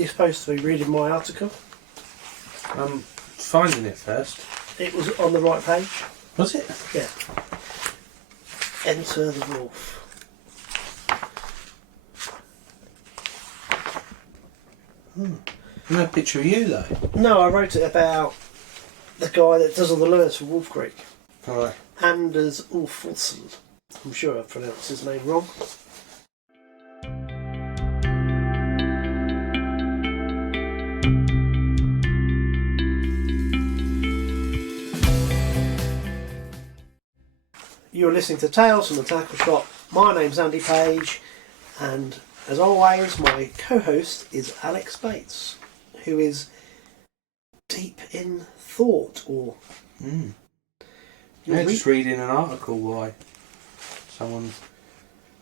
You're supposed to be reading my article. I'm finding it first. It was on the right page. Was it? Yeah. Enter the Wolf. No picture of you though. No, I wrote it about the guy that does all the lures for Wolf Creek. Alright. Anders Ulfsson. I'm sure I've pronounced his name wrong. You're listening to Tales from the Tackle Shop. My name's Andy Page, and as always, my co-host is Alex Bates, who is deep in thought, or... Yeah, just reading an article by someone,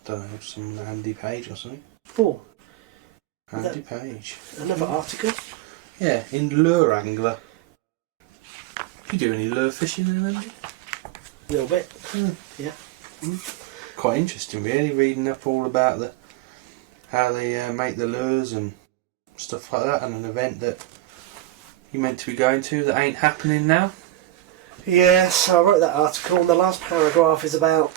don't know, some Andy Page or something. Oh. Andy Page. Another article? Yeah, in Lure Angler. You do any lure fishing then, Andy? A little bit. Yeah. Quite interesting really, reading up all about how they make the lures and stuff like that, and an event that you're meant to be going to that ain't happening now. Yes, I wrote that article, and the last paragraph is about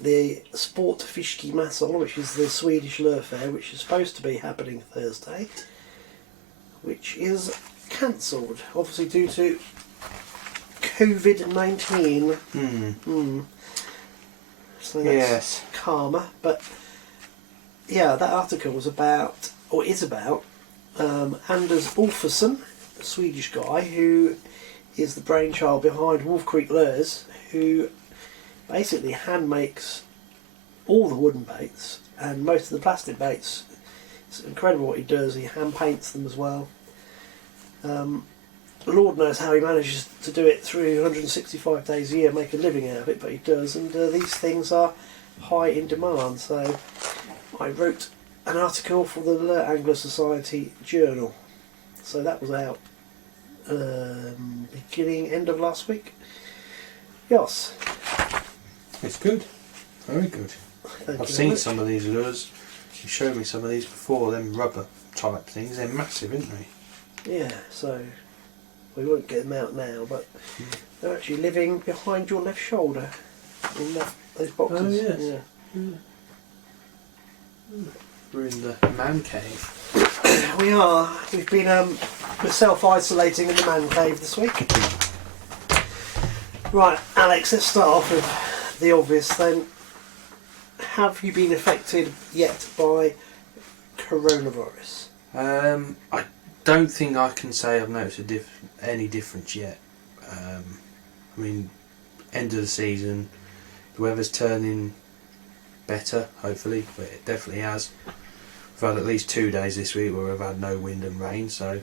the Sportfiske-mässan, which is the Swedish lure fair, which is supposed to be happening Thursday, which is cancelled, obviously due to COVID-19. So that's Yes. karma. But yeah, that article was about, or is about, Anders Ulfsson, a Swedish guy who is the brainchild behind Wolf Creek Lures, who basically hand makes all the wooden baits and most of the plastic baits. It's incredible what he does. He hand paints them as well. Lord knows how he manages to do it 365 days a year, make a living out of it, but he does, and these things are high in demand. So I wrote an article for the Lure Angler Society Journal, so that was out end of last week. Yes. It's good. Very good. I've seen some of these lures. You showed me some of these before, them rubber type things. They're massive, aren't they? Yeah, so we won't get them out now, but they're actually living behind your left shoulder in those boxes. Oh, yes. Yeah. We're in the man cave. We are. We've been we're self-isolating in the man cave this week. Right, Alex, let's start off with the obvious then. Have you been affected yet by coronavirus? I don't think I can say I've noticed any difference yet. I mean, end of the season, the weather's turning better, hopefully, but it definitely has. We've had at least 2 days this week where we've had no wind and rain, so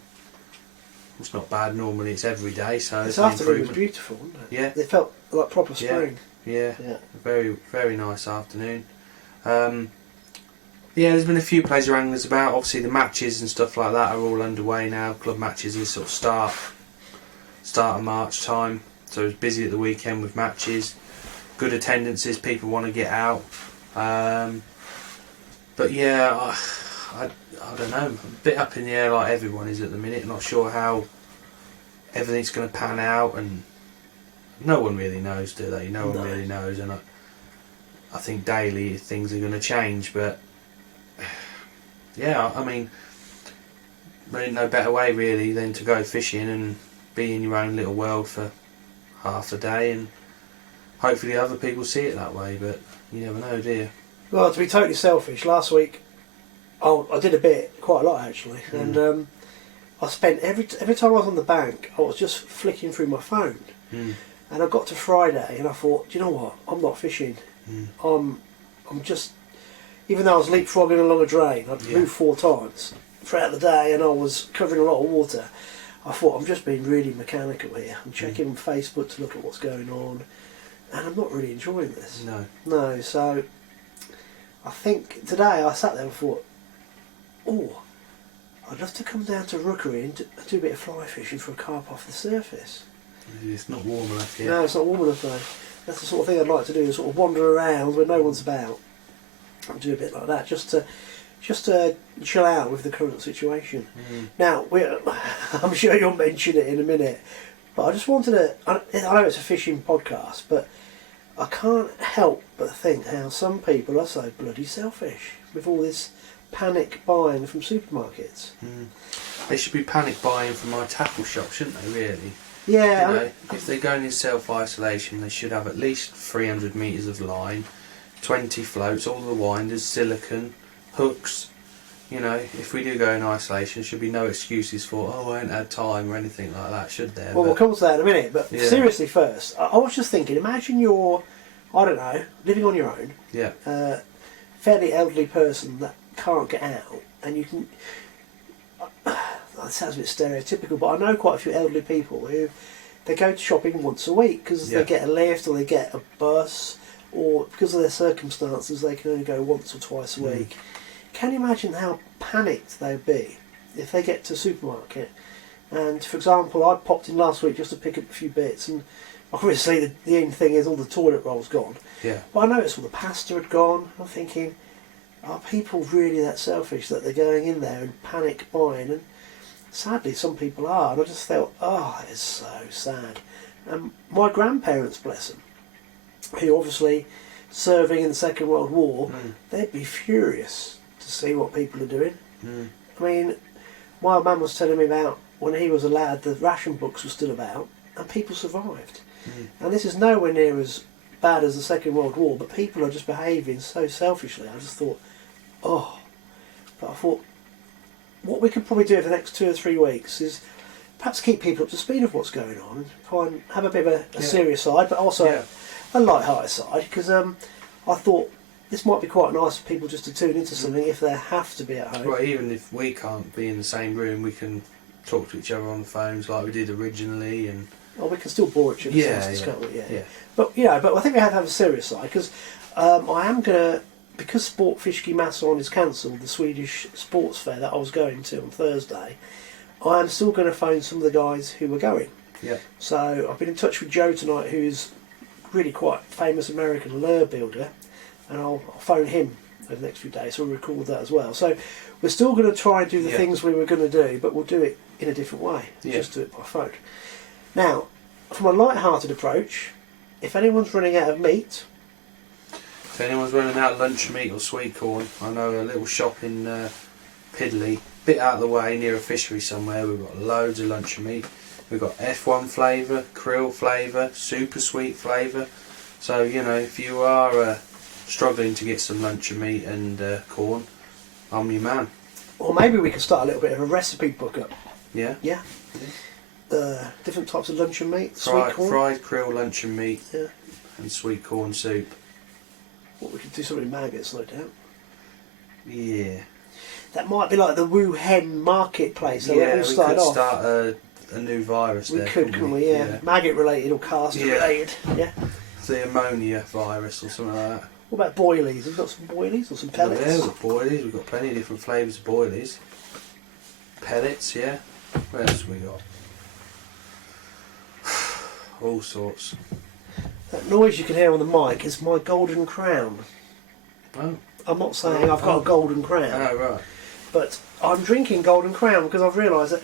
it's not bad. Normally it's every day, so This it's an afternoon was improvement. beautiful, wasn't it? Yeah. It felt like proper spring. Yeah. Yeah. Very, very nice afternoon. Yeah, there's been a few pleasure anglers about. Obviously the matches and stuff like that are all underway now. Club matches is sort of start of March time, so it's busy at the weekend with matches. Good attendances, people want to get out. But yeah, I don't know, I'm a bit up in the air like everyone is at the minute. Not sure how everything's going to pan out, and no one really knows, do they? No one really knows, and I think daily things are going to change, but yeah, I mean, there ain't no better way really than to go fishing and be in your own little world for half a day, and hopefully other people see it that way, but you never know, do you? Well, to be totally selfish, last week I did quite a lot actually, and I spent every time I was on the bank, I was just flicking through my phone, and I got to Friday and I thought, do you know what? I'm not fishing. I'm just, even though I was leapfrogging along a drain, I'd moved 4 times throughout the day, and I was covering a lot of water. I thought, I'm just being really mechanical here. I'm checking Facebook to look at what's going on, and I'm not really enjoying this. No. So I think today I sat there and thought, oh, I'd love to come down to Rookery and do a bit of fly fishing for a carp off the surface. It's not warm enough yet. No, it's not warm enough though. That's the sort of thing I'd like to do, sort of wander around when no one's about and do a bit like that, just to just to chill out with the current situation. Mm. Now, I'm sure you'll mention it in a minute, but I just wanted to... I know it's a fishing podcast, but I can't help but think how some people are so bloody selfish with all this panic buying from supermarkets. Mm. They should be panic buying from my tackle shop, shouldn't they, really? Yeah. You know, if they're going in self-isolation, they should have at least 300 metres of line, 20 floats, all the winders, silicone, hooks. You know, if we do go in isolation, there should be no excuses for, I ain't had time or anything like that, should there? Well, we'll come to that in a minute, but yeah. seriously first, I was just thinking, imagine you're, I don't know, living on your own, Yeah. Fairly elderly person that can't get out, and you can... That sounds a bit stereotypical, but I know quite a few elderly people who they go to shopping once a week because they get a lift or they get a bus, or because of their circumstances they can only go once or twice a week. Can you imagine how panicked they'd be if they get to a supermarket and, for example, I popped in last week just to pick up a few bits, and obviously the end thing is all the toilet roll's gone. Yeah. But I noticed all the pasta had gone. I'm thinking, are people really that selfish that they're going in there and panic buying? And sadly, some people are. And I just felt, that is so sad. And my grandparents, bless them, who obviously serving in the Second World War, they'd be furious to see what people are doing. I mean, my mum was telling me about when he was a lad, the ration books were still about, and people survived. And this is nowhere near as bad as the Second World War, but people are just behaving so selfishly. I just thought, but I thought, what we could probably do over the next 2 or 3 weeks is perhaps keep people up to speed of what's going on, and try and have a bit of a serious side, but also a light-hearted side, because I thought this might be quite nice for people just to tune into something if they have to be at home. Well, even if we can't be in the same room, we can talk to each other on the phones like we did originally, and we can still bore each other, can't we? Yeah. But but I think we have to have a serious side, because I am gonna, because Sportfiske Masson is cancelled, the Swedish sports fair that I was going to on Thursday, I am still going to phone some of the guys who were going. Yeah. So I've been in touch with Joe tonight, who's really quite famous American lure builder, and I'll phone him over the next few days, so we'll record that as well. So we're still going to try and do the things we were going to do, but we'll do it in a different way. Just do it by phone. Now, from a light-hearted approach, if anyone's running out of meat... If anyone's running out of lunch meat or sweet corn, I know a little shop in Pidley, bit out of the way near a fishery somewhere. We've got loads of lunch meat. We've got F1 flavour, krill flavour, super sweet flavour. So, you know, if you are struggling to get some lunch meat and corn, I'm your man. Or maybe we could start a little bit of a recipe book up. Yeah? Yeah. Different types of luncheon meat, sweet corn. Fried krill luncheon meat and sweet corn soup. Well, we could do something in maggots, no doubt. Yeah. That might be like the Wu Hen marketplace. So we could start a new virus there. Couldn't we? Yeah. Maggot related or castor related. Yeah. The ammonia virus or something like that. What about boilies? We've got some boilies or some pellets? Yeah, we've got boilies. We've got plenty of different flavours of boilies. Pellets, yeah. What else have we got? All sorts. That noise you can hear on the mic is my golden crown. Oh. I'm not saying I've got a golden crown. Oh, right. But I'm drinking golden crown because I've realised that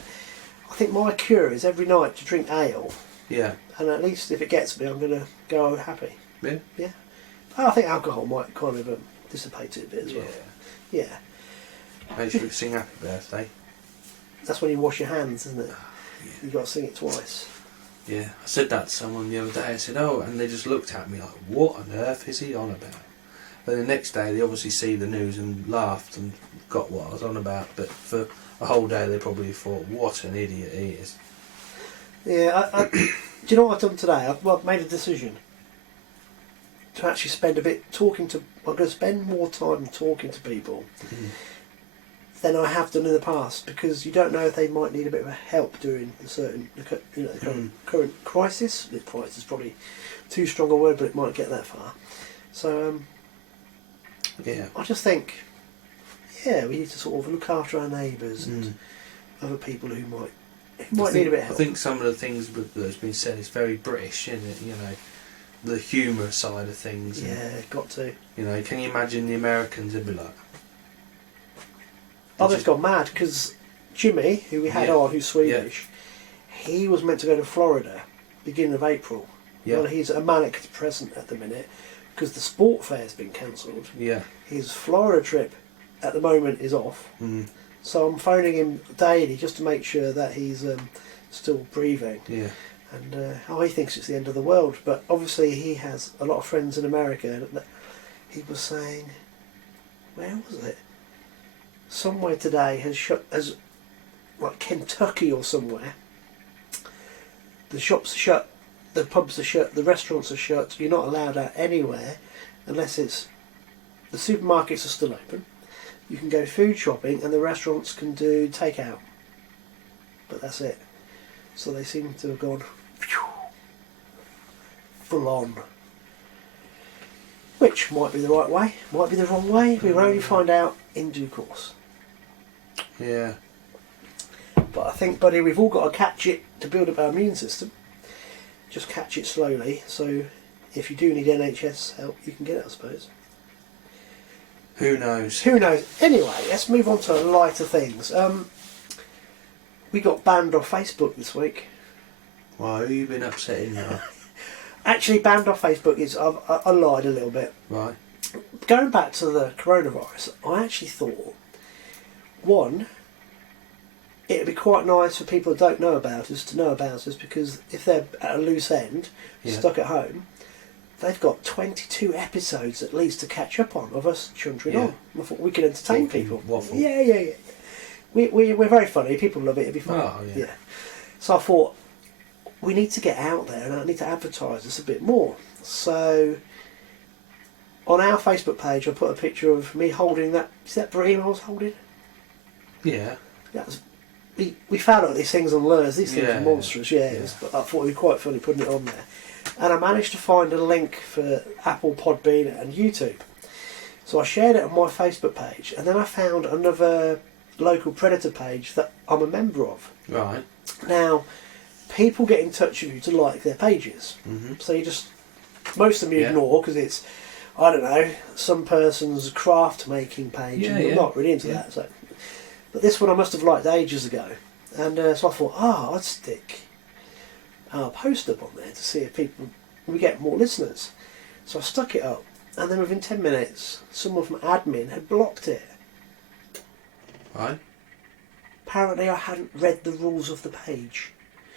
I think my cure is every night to drink ale. Yeah. And at least if it gets me, I'm going to go happy. Yeah? Yeah. I think alcohol might kind of dissipate it a bit as well. Yeah. Make sure you sing happy birthday. That's when you wash your hands, isn't it? Yeah. You've got to sing it twice. Yeah, I said that to someone the other day. I said, and they just looked at me like, what on earth is he on about? But the next day they obviously see the news and laughed and got what I was on about. But for a whole day they probably thought, what an idiot he is. Yeah, do you know what I've done today? I've made a decision to actually spend a bit talking to... I'm going to spend more time talking to people than I have done in the past, because you don't know if they might need a bit of help during the current crisis. The crisis is probably too strong a word, but it might get that far. So I just think, we need to sort of look after our neighbours and other people who might need a bit of help. I think some of the things that's been said is very British, isn't it? You know, the humour side of things. Yeah, got to. You know, can you imagine the Americans? They'd be like, they've gone mad because Jimmy, who we had on, who's Swedish, he was meant to go to Florida beginning of April. Yeah. Well, he's a manic depressant at the minute because the sport fair's been cancelled. Yeah. His Florida trip at the moment is off. Mm. So I'm phoning him daily just to make sure that he's still breathing. Yeah. And he thinks it's the end of the world. But obviously he has a lot of friends in America. And he was saying, where was it? Somewhere today has shut, as like Kentucky or somewhere. The shops are shut, the pubs are shut, the restaurants are shut. You're not allowed out anywhere unless it's the supermarkets are still open. You can go food shopping and the restaurants can do takeout. But that's it. So they seem to have gone full on. Which might be the right way, might be the wrong way. We will only find out in due course. Yeah. But I think, buddy, we've all got to catch it to build up our immune system. Just catch it slowly. So if you do need NHS help, you can get it, I suppose. Who knows? Who knows? Anyway, let's move on to lighter things. We got banned off Facebook this week. Why, who you been upsetting now? Actually, banned off Facebook is... I lied a little bit. Right. Going back to the coronavirus, I actually thought, one, it'd be quite nice for people who don't know about us to know about us, because if they're at a loose end, stuck at home, they've got 22 episodes at least to catch up on of us chuntering on. I thought we could entertain people. Waffle. Yeah. We're very funny. People love it. It'd be fun. Oh, yeah. So I thought, we need to get out there and I need to advertise this a bit more. So on our Facebook page, I put a picture of me holding that. Is that bream I was holding? Yeah. That was. We found out these things on lures. These things are monstrous. Yeah. But I thought it'd be quite funny putting it on there. And I managed to find a link for Apple, Podbean and YouTube. So I shared it on my Facebook page, and then I found another local predator page that I'm a member of. Right. Now, people get in touch with you to like their pages. Mm-hmm. So you just, most of them you ignore because it's, I don't know, some person's craft making page, and you're not really into that. So, but this one I must have liked ages ago. And so I thought, I'd stick our post up on there to see if we get more listeners. So I stuck it up, and then within 10 minutes, someone from admin had blocked it. Right. Apparently I hadn't read the rules of the page.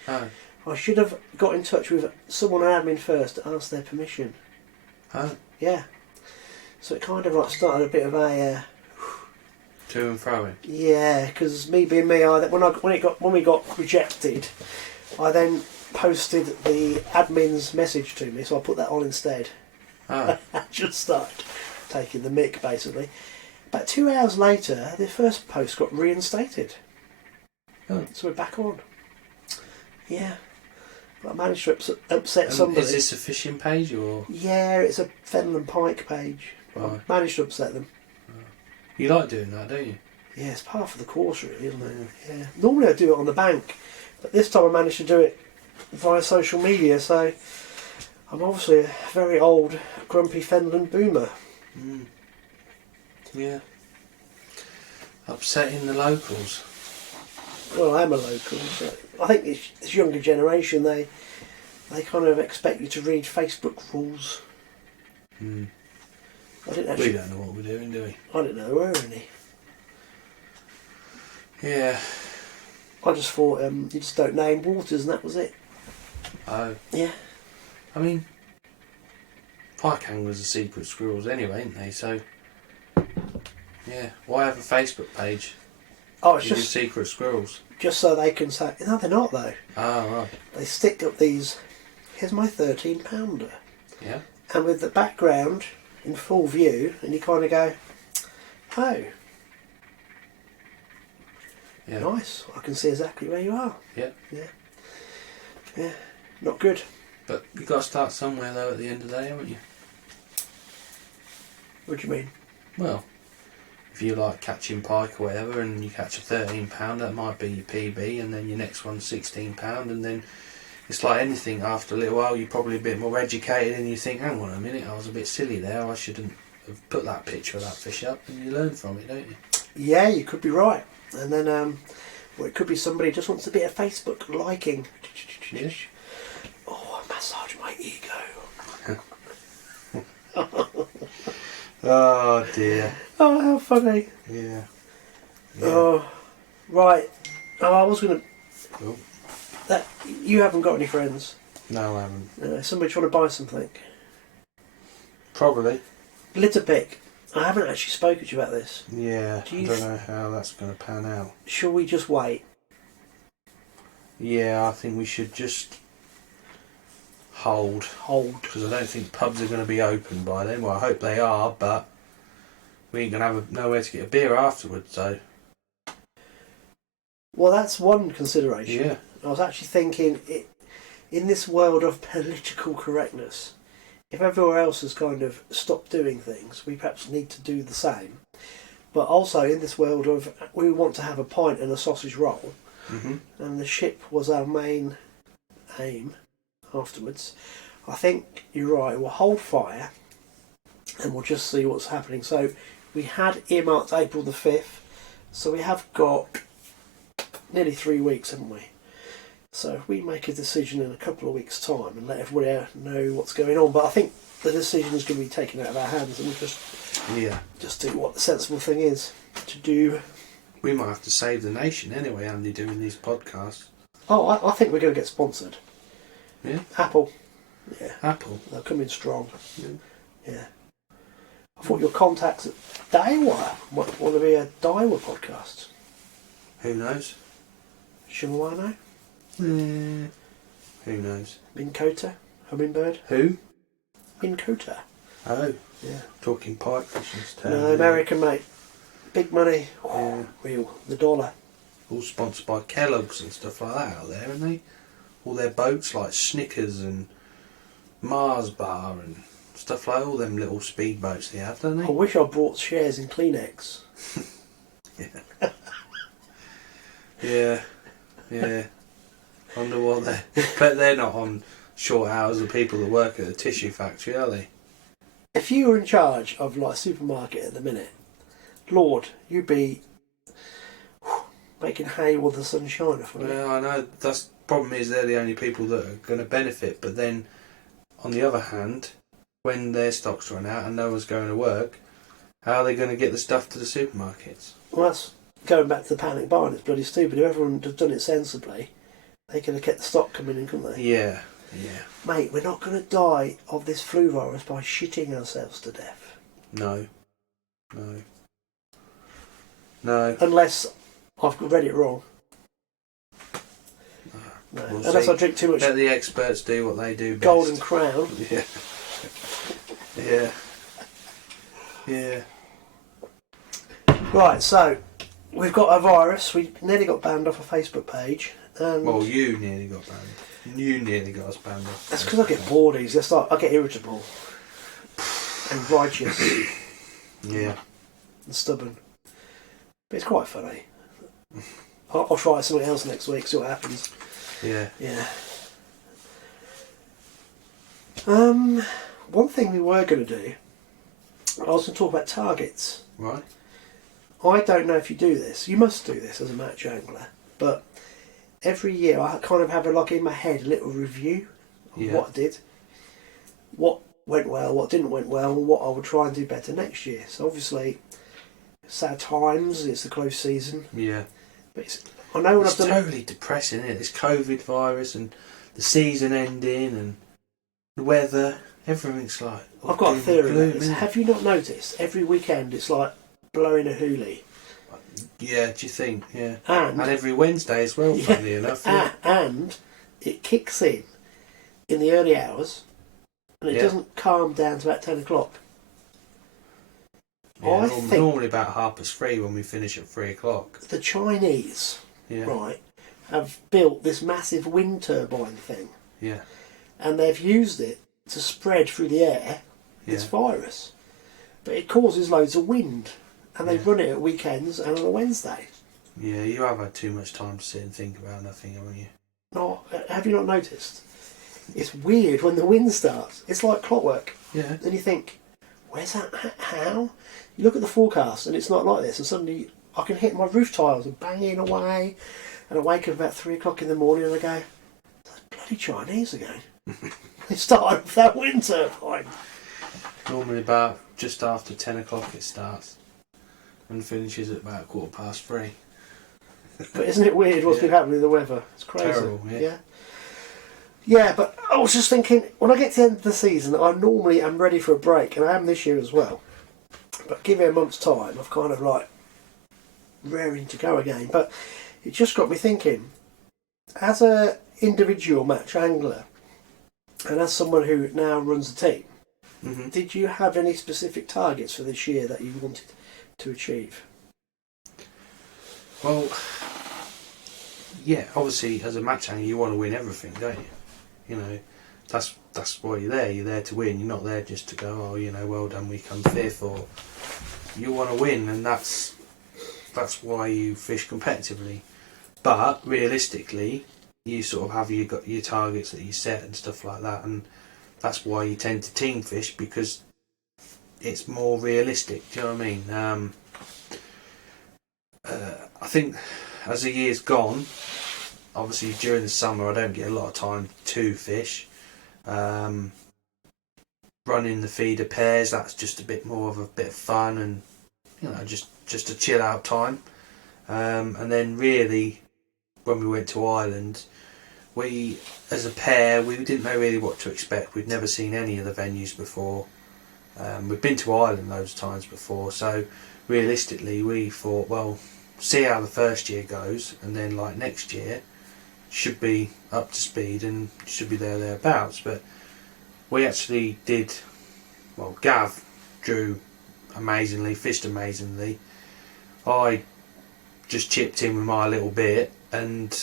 Oh. I should have got in touch with someone on admin first to ask their permission. Oh. Yeah. So it kind of like started a bit of a... to and fro. Yeah, because me being me, when we got rejected, I then posted the admin's message to me, so I put that on instead. Oh. I just started taking the mick, basically. About 2 hours later, the first post got reinstated. Oh. So we're back on. Yeah. But I managed to upset somebody. Is this a fishing page or...? Yeah, it's a Fenland Pike page. Right. I managed to upset them. You like doing that, don't you? Yeah, it's part of the course, really, isn't it? Yeah. Normally I do it on the bank, but this time I managed to do it via social media, so I'm obviously a very old, grumpy Fenland boomer. Mm. Yeah. Upsetting the locals. Well, I am a local, so I think this younger generation, they kind of expect you to read Facebook rules. Mm. I didn't actually... We don't know what we're doing, do we? I didn't know there were any. Yeah. I just thought you just don't name waters and that was it. Oh. Yeah. I mean, pike anglers are secret squirrels anyway, ain't they? So, yeah. Why have a Facebook page? Oh, it's You're just secret squirrels. Just so they can say... No, they're not, though. Oh, right. They stick up these... Here's my 13-pounder. Yeah. And with the background in full view, and you kind of go, oh, yeah. Nice, I can see exactly where you are. Yeah. Yeah, not good. But you've got to start somewhere, though, at the end of the day, haven't you? What do you mean? Well, if you like catching pike or whatever, and you catch a 13-pounder, that might be your PB, and then your next one's 16-pound, and then it's like anything, after a little while you're probably a bit more educated and you think, hang on a minute, I was a bit silly there, I shouldn't have put that picture of that fish up, and you learn from it, don't you? Yeah, you could be right. And then, well, it could be somebody who just wants a bit of Facebook liking. Yeah. Oh, massage my ego. Oh dear. Oh, how funny. Yeah. Oh, right. Oh, I was going to... Oh. That you haven't got any friends? No, I haven't. Somebody trying to buy something? Probably. Litter pick. I haven't actually spoken to you about this. Yeah, I don't know how that's going to pan out. Shall we just wait? Yeah, I think we should just hold. Because I don't think pubs are going to be open by then. Well, I hope they are, but we ain't going to have nowhere to get a beer afterwards, so... Well, that's one consideration. Yeah. I was actually thinking, in this world of political correctness, if everywhere else has kind of stopped doing things, we perhaps need to do the same. But also in this world of, we want to have a pint and a sausage roll, and the ship was our main aim afterwards. I think you're right, we'll hold fire and we'll just see what's happening. So we had earmarked April the 5th, so we have got nearly 3 weeks, haven't we? So if we make a decision in a couple of weeks' time and let everybody know what's going on, but I think the decision is going to be taken out of our hands, and we'll just do what the sensible thing is to do. We might have to save the nation anyway, Andy, doing these podcasts. Oh, I think we're going to get sponsored. Yeah? Apple. Yeah. Apple? They'll come in strong. Yeah. I thought your contacts at Daiwa might want to be a Daiwa podcast. Who knows? Shimawano? Who knows? Minn Kota? Hummingbird? Who? Minn Kota. Oh. Yeah. Talking pike fishing. No, American, mate. Big money. Yeah. Real. The dollar. All sponsored by Kellogg's and stuff like that out there, aren't they? All their boats like Snickers and Mars Bar and stuff like all them little speedboats they have, don't they? I wish I brought shares in Kleenex. Yeah. Yeah. Yeah. Wonder what they... Bet they're not on short hours of people that work at a tissue factory, are they? If you were in charge of like a supermarket at the minute, Lord, you'd be making hay while the sun shines. Well, I know. That's the problem is they're the only people that are going to benefit. But then, on the other hand, when their stocks run out and no one's going to work, how are they going to get the stuff to the supermarkets? Well, that's going back to the panic buying. It's bloody stupid. If everyone had done it sensibly, they could have kept the stock coming in, couldn't they? Yeah, yeah. Mate, we're not going to die of this flu virus by shitting ourselves to death. No. No. No. Unless I've read it wrong. No. We'll Unless see. I drink too much Let the experts do what they do best. Golden Crown. Yeah. Yeah. Yeah. Right, so we've got a virus. We nearly got banned off a Facebook page. And Well, you nearly got banned. You nearly got us banned off. that's because I get bored easily. I get irritable and righteous Yeah. and stubborn. But it's quite funny. I'll try something else next week, see what happens. Yeah. Yeah. One thing we were going to do, I was going to talk about targets. Right. I don't know if you do this. You must do this as a match angler. But every year I kind of have in my head a little review of what I did, what went well, what didn't went well, and what I would try and do better next year. So obviously, sad times. It's the close season. Yeah. But I know when It's I've done totally depressing, isn't it? This COVID virus and the season ending and the weather. Everything's like... I've got a theory gloom, about this. isn't it? Have you not noticed? Every weekend it's like blowing a hoolie. Yeah, do you think? Yeah. And every Wednesday as well, funnily enough. Yeah. and it kicks in the early hours, and it doesn't calm down to about 10 o'clock. Yeah, I think normally about 3:30 when we finish at 3 o'clock. the Chinese, Yeah. right, have built this massive wind turbine thing, Yeah. and they've used it to spread through the air this virus. But it causes loads of wind, and they run it at weekends and on a Wednesday. Yeah, you have had too much time to sit and think about nothing, haven't you? No, have you not noticed? It's weird when the wind starts. It's like clockwork. Yeah. And you think, where's that? How? You look at the forecast and it's not like this, and suddenly I can hit my roof tiles and banging away, and I wake up about 3 o'clock in the morning and I go, those bloody Chinese again. They started with that wind turbine. Normally about just after 10 o'clock it starts and finishes at about 3:15. But isn't it weird what's been happening with the weather? It's crazy. Terrible, yeah. Yeah, but I was just thinking, when I get to the end of the season, I normally am ready for a break, and I am this year as well. But give it a month's time, I've kind of like raring to go again. But it just got me thinking, as a individual match angler, and as someone who now runs a team, did you have any specific targets for this year that you wanted to achieve? Well, yeah, obviously as a match angler you want to win everything, don't you? You know, that's why you're there. You're there to win. You're not there just to go, oh, you know, well done, we come fifth. Or you want to win, and that's why you fish competitively. But realistically, you sort of have your targets that you set and stuff like that, and that's why you tend to team fish, because it's more realistic. Do you know what I mean? I think as the year's gone, obviously during the summer I don't get a lot of time to fish. Running the feeder pairs, that's just a bit more of a bit of fun, and you know, just a chill out time. And then really, when we went to Ireland, we as a pair, we didn't know really what to expect. We'd never seen any of the venues before. We'd been to Ireland loads of times before, so realistically we thought, well, see how the first year goes, and then like next year should be up to speed and should be thereabouts. But we actually did, well, Gav drew amazingly, fished amazingly. I just chipped in with my little bit, and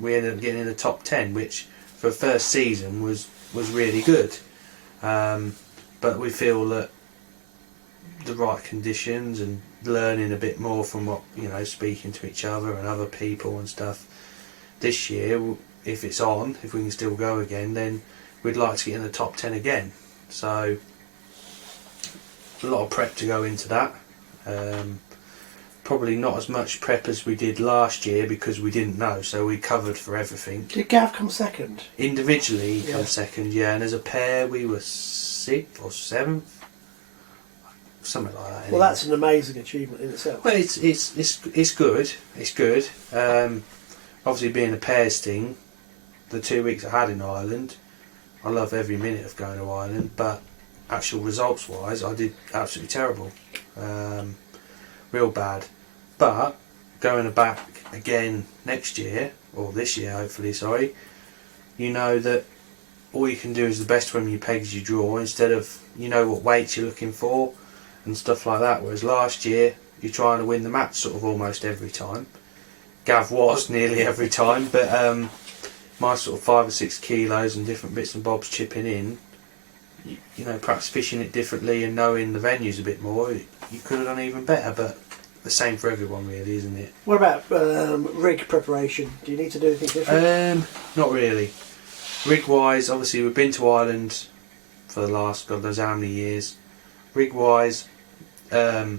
we ended up getting in the top 10, which for a first season was really good. But we feel that the right conditions and learning a bit more from what, you know, speaking to each other and other people and stuff, this year, if it's on, if we can still go again, then we'd like to get in the top 10 again. So a lot of prep to go into that. Probably not as much prep as we did last year because we didn't know, so we covered for everything. Did Gav come second? Individually he come second, yeah, and as a pair we were 6th or 7th, something like that. Anyway. Well, that's an amazing achievement in itself. Well, it's good. It's good. Obviously, being a pairs thing, the 2 weeks I had in Ireland, I love every minute of going to Ireland, but actual results wise, I did absolutely terrible, real bad. But going back again next year, or this year hopefully, sorry, you know that all you can do is the best from your pegs you draw, instead of, you know what weights you're looking for and stuff like that. Whereas last year you're trying to win the match sort of almost every time. Gav was nearly every time, but my sort of 5 or 6 kilos and different bits and bobs chipping in, you know, perhaps fishing it differently and knowing the venues a bit more, you could have done even better. But the same for everyone really, isn't it? What about rig preparation? Do you need to do anything different? Not really. Rig wise, obviously we've been to Ireland for the last God knows how many years. Rig wise, the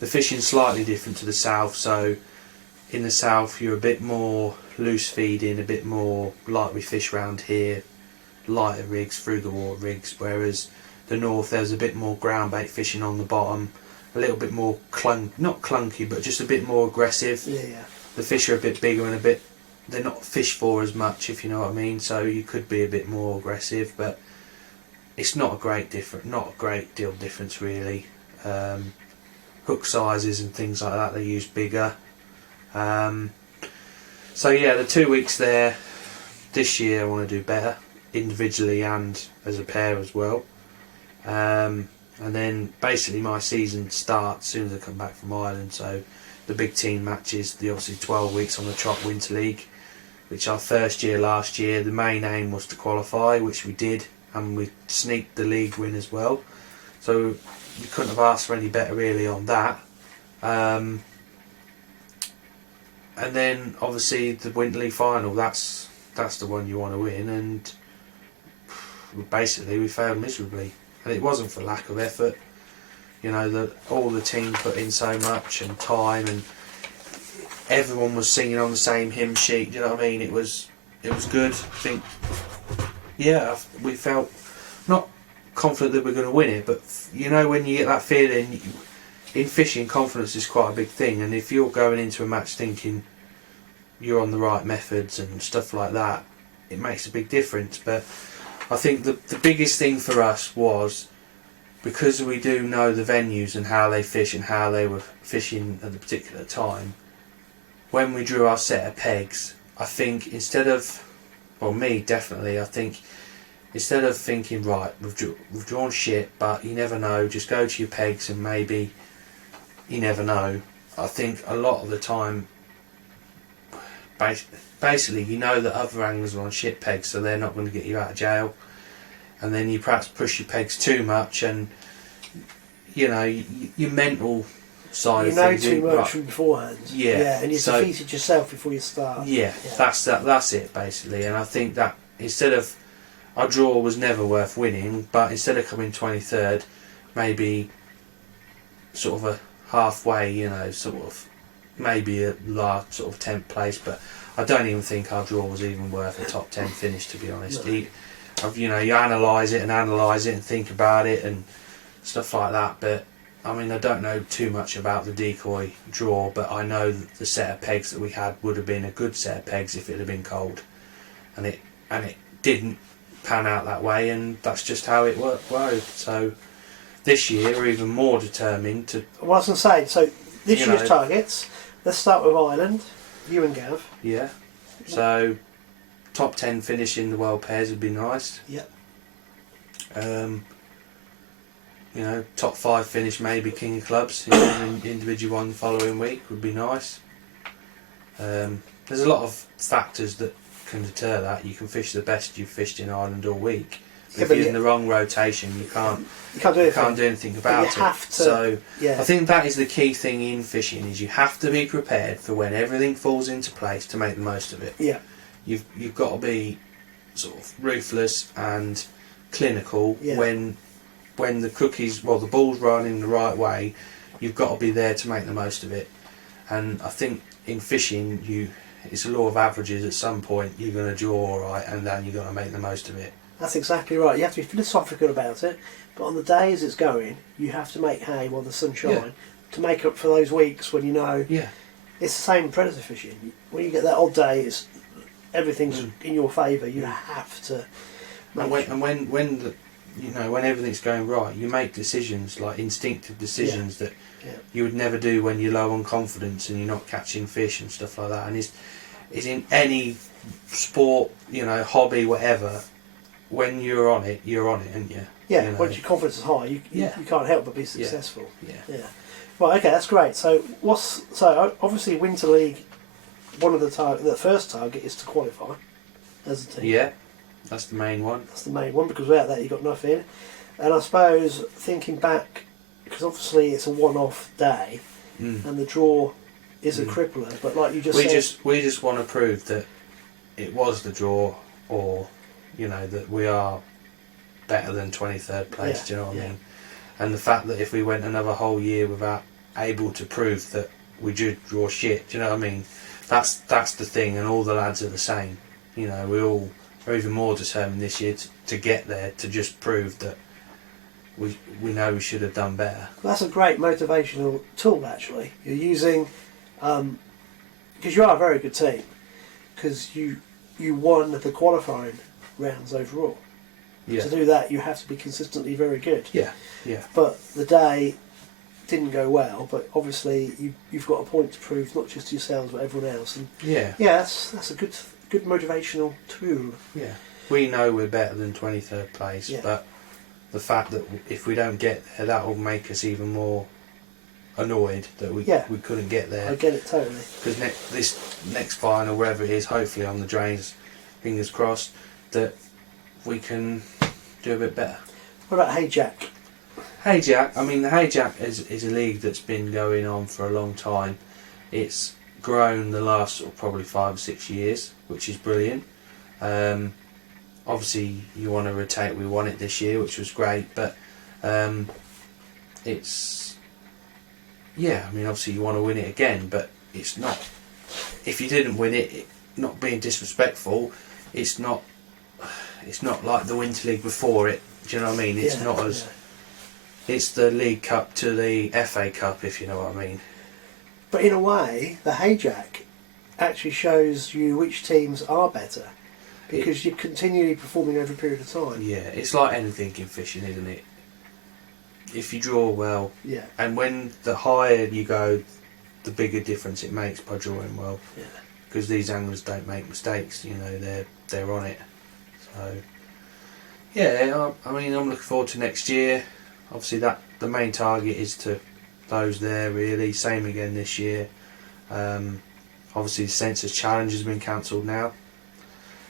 fishing's slightly different to the south, so in the south you're a bit more loose feeding, a bit more like we fish round here, lighter rigs, through the water rigs, whereas the north there's a bit more ground bait fishing on the bottom, a little bit more not clunky, but just a bit more aggressive. Yeah. The fish are a bit bigger and they're not fished for as much, if you know what I mean, so you could be a bit more aggressive, but it's not a great deal difference really. Hook sizes and things like that, they use bigger. So yeah, the 2 weeks there this year I want to do better, individually and as a pair as well. And then basically my season starts as soon as I come back from Ireland, so the big team matches, the obviously 12 weeks on the Trot Winter League, which our first year last year, the main aim was to qualify, which we did, and we sneaked the league win as well. So we couldn't have asked for any better really on that. And then obviously the Winter League final, that's the one you want to win, and basically we failed miserably. And it wasn't for lack of effort. You know, all the team put in so much and time, and everyone was singing on the same hymn sheet. Do you know what I mean? It was good. I think, yeah, we felt not confident that we're going to win it, but you know, when you get that feeling in fishing, confidence is quite a big thing. And if you're going into a match thinking you're on the right methods and stuff like that, it makes a big difference. But I think the biggest thing for us was, because we do know the venues and how they fish and how they were fishing at the particular time, when we drew our set of pegs, I think instead of, well, me definitely, I think instead of thinking, right, we've drawn shit, but you never know, just go to your pegs and maybe you never know. I think a lot of the time, basically, you know that other anglers are on shit pegs, so they're not going to get you out of jail. And then you perhaps push your pegs too much, and you know, your mental side of things. You know too much from beforehand. Yeah. And you defeated yourself before you start. Yeah, that's it basically. And I think that instead of, our draw was never worth winning, but instead of coming 23rd, maybe sort of a halfway, you know, sort of maybe a last sort of 10th place. But I don't even think our draw was even worth a top 10 finish, to be honest. No. You know, you analyse it and think about it and stuff like that, but I mean, I don't know too much about the decoy draw, but I know that the set of pegs that we had would have been a good set of pegs if it had been cold, and it didn't pan out that way, and that's just how it worked. So this year we're even more determined to. Well, I was going to say, so this year's targets. Let's start with Ireland. You and Gav. Yeah. So top 10 finish in the world pairs would be nice. Yep. You know, top 5 finish, maybe King of Clubs in an individual one the following week would be nice. There's a lot of factors that can deter that. You can fish the best you've fished in Ireland all week. But if you're in the wrong rotation, you can't do anything about it. Have to, so yeah. I think that is the key thing in fishing, is you have to be prepared for when everything falls into place to make the most of it. Yeah. You've got to be sort of ruthless and clinical when the the ball's running the right way. You've got to be there to make the most of it. And I think in fishing, it's a law of averages. At some point, you're going to draw all right, and then you're going to make the most of it. That's exactly right. You have to be philosophical about it, but on the days it's going, you have to make hay while the sun shines to make up for those weeks when you know. Yeah. It's the same in predator fishing. When you get that odd day, everything's in your favour. You have to. When everything's going right, you make decisions, like instinctive decisions that you would never do when you're low on confidence and you're not catching fish and stuff like that. And it's in any sport, hobby, whatever. When you're on it, aren't you? Yeah. Once your confidence is high, you can't help but be successful. Yeah. Right. Okay, that's great. So obviously Winter League, one of the first target is to qualify as a team. Yeah. That's the main one. That's the main one, because without that you've got nothing. And I suppose, thinking back, because obviously it's a one-off day, and the draw is a crippler, but like you just said... We just want to prove that it was the draw, or, that we are better than 23rd place, do you know what I mean? And the fact that if we went another whole year without able to prove that we did draw shit, do you know what I mean? That's the thing, and all the lads are the same. We all... are even more determined this year to get there, to just prove that we know we should have done better. That's a great motivational tool, actually. You're using, because you are a very good team, because you won the qualifying rounds overall. Yeah. To do that, you have to be consistently very good. Yeah. But the day didn't go well, but obviously you've got a point to prove, not just to yourselves but everyone else. And that's a good motivational tool. Yeah, we know we're better than 23rd place, but the fact that if we don't get there, that will make us even more annoyed that we couldn't get there. I get it totally. Because this next final, wherever it is, hopefully on the drains, fingers crossed, that we can do a bit better. What about Hey Jack? Hey Jack, I mean, the Hey Jack is a league that's been going on for a long time. It's grown the last probably 5 or 6 years, which is brilliant. Obviously you want to rotate. We won it this year, which was great, but it's yeah. I mean, obviously you want to win it again, but it's not. If you didn't win it, not being disrespectful, it's not. It's not like the Winter League before it. Do you know what I mean? It's not as. It's the League Cup to the FA Cup, if you know what I mean. But in a way, the Hayjack actually shows you which teams are better, because you're continually performing over a period of time. Yeah, it's like anything in fishing, isn't it? If you draw well, and when the higher you go, the bigger difference it makes by drawing well. Yeah. Because these anglers don't make mistakes, you know, they're on it. So, yeah, I mean, I'm looking forward to next year. Obviously, the main target is to those there, really. Same again this year. Obviously, the Census Challenge has been cancelled now.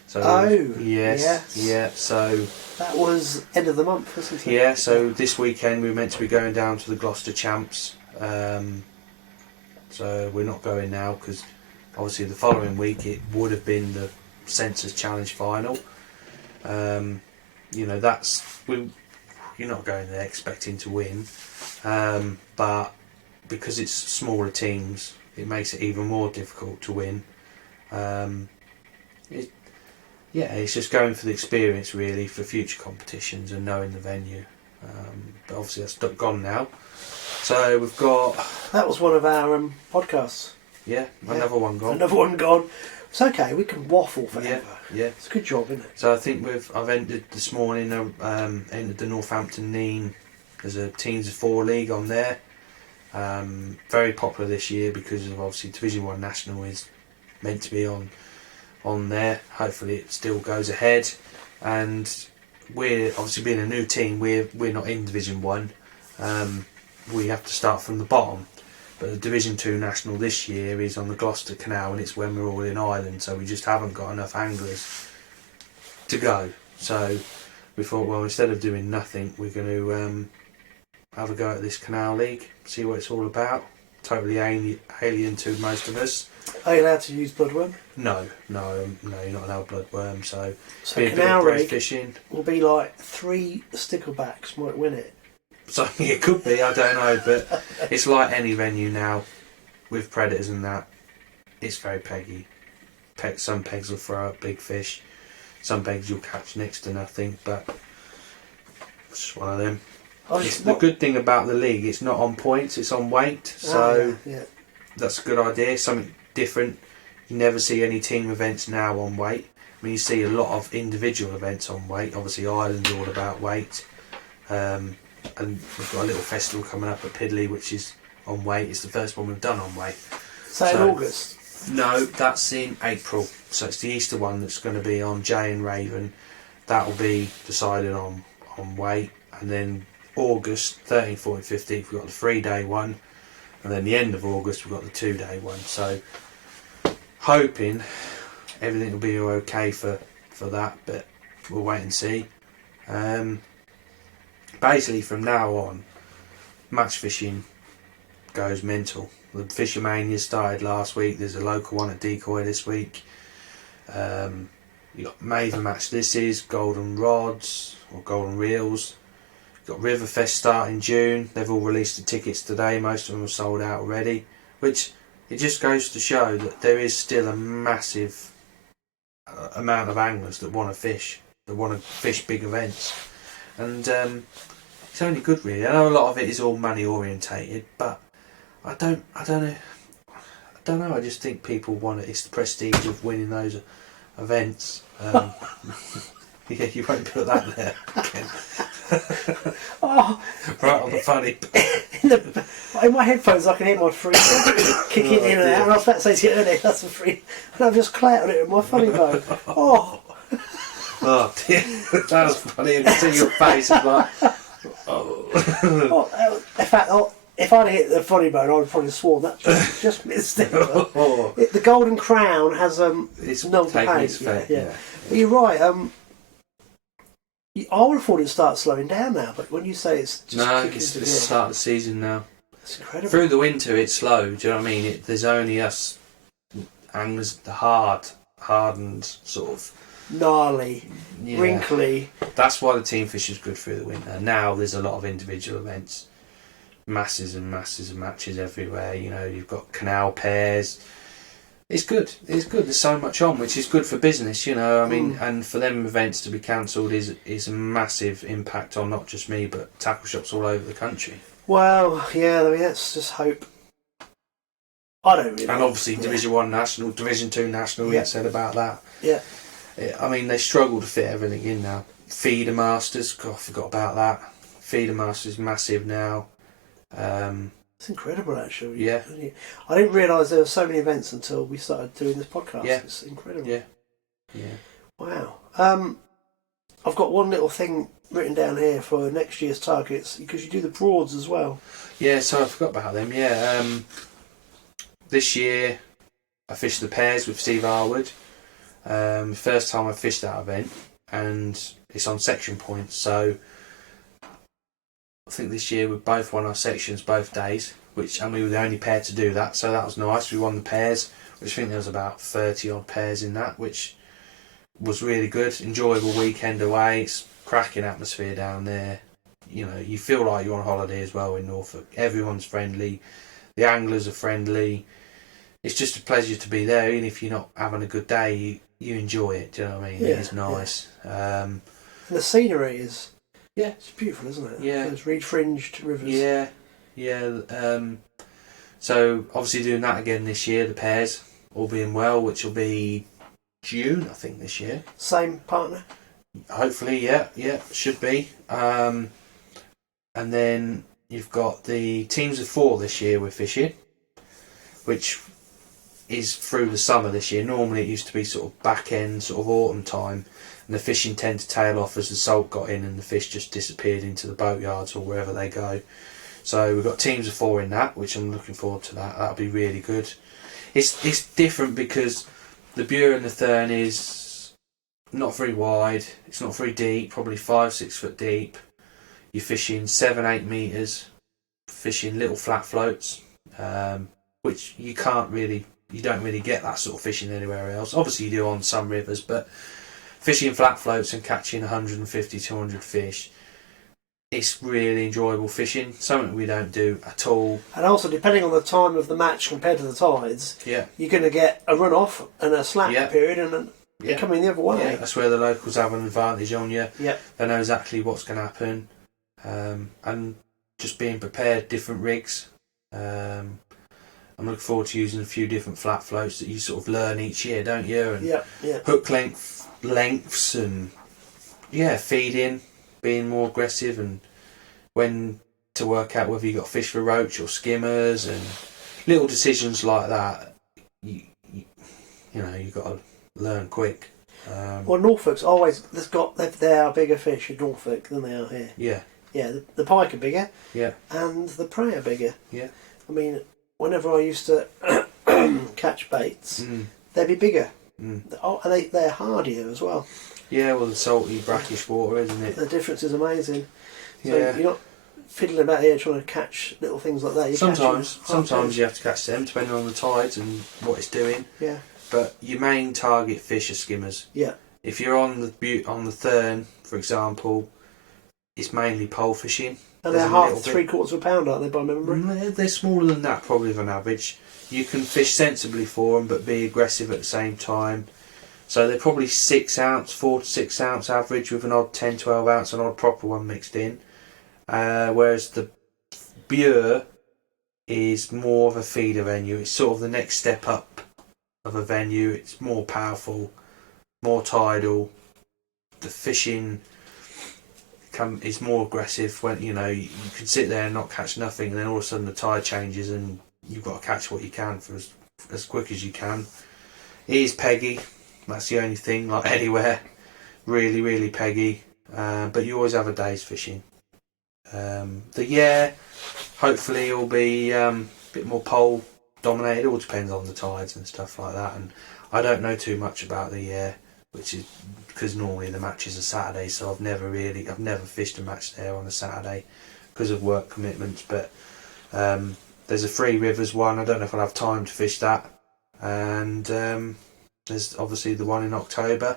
So, yes. So that was end of the month, wasn't it? Yeah. So this weekend we were meant to be going down to the Gloucester Champs. So we're not going now because obviously the following week it would have been the Census Challenge final. You know, you're not going there expecting to win, but because it's smaller teams, it makes it even more difficult to win. It's just going for the experience really for future competitions and knowing the venue. But obviously that's gone now. So we've got... That was one of our podcasts. Yeah, another one gone. Another one gone. It's okay, we can waffle forever. Yeah. It's a good job, isn't it? So I think I've entered this morning, entered the Northampton Neen. There's a Teams of 4 league on there. Very popular this year because of obviously Division 1 National is meant to be on there. Hopefully it still goes ahead. And we're obviously being a new team, we're not in Division 1. We have to start from the bottom. But the Division 2 National this year is on the Gloucester Canal and it's when we're all in Ireland, so we just haven't got enough anglers to go. So we thought, well, instead of doing nothing, we're going to have a go at this Canal League, see what it's all about. Totally alien to most of us. Are you allowed to use bloodworm? No, you're not allowed bloodworm, so Canal League fishing will be like 3 sticklebacks might win it. So it could be, I don't know, but it's like any venue now with predators and that. It's very peggy. Some pegs will throw up big fish, some pegs you'll catch next to nothing, but it's just one of them. The good thing about the league, it's not on points, it's on weight, so that's a good idea, something different. You never see any team events now on weight. I mean, you see a lot of individual events on weight. Obviously Ireland's all about weight. And we've got a little festival coming up at Pidley which is on weight. It's the first one we've done on weight. So in August? No, that's in April. So it's the Easter one that's going to be on Jay and Raven. That will be decided on weight. And then August 13th, 14th, 15th we've got the 3-day one. And then the end of August we've got the 2-day one. So hoping everything will be okay for that, but we'll wait and see. Basically from now on, match fishing goes mental. The Fisher Mania started last week. There's a local one at Decoy this week. You got Maven Match. This is Golden Rods or Golden Reels. You've got Riverfest starting June. They've all released the tickets today. Most of them are sold out already. Which it just goes to show that there is still a massive amount of anglers that want to fish, that want to fish big events, and it's only good really. I know a lot of it is all money orientated, but I don't know. I just think people want it. It's the prestige of winning those events. Yeah, you won't put that there again. Right on the funny. In my headphones, I can hear my free kicking in and out. And I was about to say to you earlier, that's a free. And I've just clattered it with my funny bone. Oh dear, that was funny. I can see your face. It's like, in fact, if I'd hit the funny bone, I'd have probably sworn that just missed it. The Golden Crown has it's no taking pain. its fate. Yeah. But you're right. I would have thought it'd start slowing down now, but when you say it's just it's the start of the season now. It's incredible. Through the winter, it's slow. Do you know what I mean? There's only us anglers, the hardened sort of gnarly, wrinkly. That's why the team fish is good through the winter. Now there's a lot of individual events. masses and masses of matches everywhere. You know, you've got canal pairs. It's good. It's good. There's so much on, which is good for business. You know, I mean, and for them events to be cancelled is a massive impact on not just me but tackle shops all over the country. Well, yeah, I mean, let's just hope. I don't really. And obviously, Division 1 National, Division 2 National, we had said about that. Yeah. I mean, they struggle to fit everything in now. Feeder Masters, God, I forgot about that. Feeder Masters massive now. It's incredible, actually. Yeah. I didn't realise there were so many events until we started doing this podcast. Yeah. It's incredible. Yeah. Yeah. Wow. I've got one little thing written down here for next year's targets, because you do the Broads as well. Yeah, so I forgot about them, yeah. This year, I fished the pairs with Steve Harwood. First time I fished that event, and it's on section points, so I think this year we both won our sections both days, and we were the only pair to do that, so that was nice. We won the pairs, which I think there was about 30 odd pairs in that, which was really good. Enjoyable weekend away. It's cracking atmosphere down there. You know, you feel like you're on holiday as well in Norfolk. Everyone's friendly. The anglers are friendly. It's just a pleasure to be there. Even if you're not having a good day, you enjoy it. Do you know what I mean? Yeah, It's nice. Yeah. And the scenery is... Yeah. It's beautiful, isn't it? Yeah. Those reed-fringed rivers. Yeah. Yeah. So, obviously doing that again this year, the pairs, all being well, which will be June, I think, this year. Same partner? Hopefully, yeah, should be. And then you've got the teams of 4 this year we're fishing, which is through the summer this year. Normally it used to be sort of back end, sort of autumn time, and the fishing tend to tail off as the salt got in and the fish just disappeared into the boatyards or wherever they go. So we've got teams of 4 in that, which I'm looking forward to that. That'll be really good. It's different because the Bure and the Thurn is not very wide, it's not very deep, probably 5-6 foot deep. You're fishing 7-8 metres, fishing little flat floats, which you don't really get that sort of fishing anywhere else. Obviously you do on some rivers, but fishing flat floats and catching 150, 200 fish, it's really enjoyable fishing, something we don't do at all. And also, depending on the time of the match compared to the tides, you're going to get a run-off and a slack period, and then you're coming the other way. Yeah, that's where the locals have an advantage on you. Yeah. They know exactly what's going to happen. And just being prepared, different rigs. I'm looking forward to using a few different flat floats that you sort of learn each year, don't you? And hook lengths and feeding, being more aggressive, and when to work out whether you got fish for roach or skimmers, and little decisions like that. You got to learn quick. Well, Norfolk's always they are bigger fish in Norfolk than they are here. Yeah. Yeah, the pike are bigger. Yeah. And the prey are bigger. Yeah. I mean, whenever I used to catch baits, they'd be bigger. And they're hardier as well. Yeah, well, the salty, brackish water, isn't it? The difference is amazing. So yeah. You're not fiddling about here trying to catch little things like that. Sometimes you have to catch them, depending on the tides and what it's doing. Yeah. But your main target fish are skimmers. Yeah. If you're on the Thurn, for example, it's mainly pole fishing. And they're 3/4 of a pound, aren't they, by memory? They're smaller than that, probably, than average. You can fish sensibly for them, but be aggressive at the same time. So they're probably 6 ounce, 4 to 6 ounce average, with an odd 10, 12 ounce, an odd proper one mixed in. Whereas the Bure is more of a feeder venue. It's sort of the next step up of a venue. It's more powerful, more tidal. The fishing is more aggressive when you can sit there and not catch nothing, and then all of a sudden the tide changes and you've got to catch what you can for as quick as you can. It is peggy, that's the only thing, like anywhere, really, really peggy, but you always have a day's fishing. Hopefully it'll be a bit more pole dominated. It all depends on the tides and stuff like that, and I don't know too much about the year, which is because normally the matches are Saturday, so I've never fished a match there on a Saturday because of work commitments. But there's a Three Rivers one. I don't know if I'll have time to fish that, and there's obviously the one in October,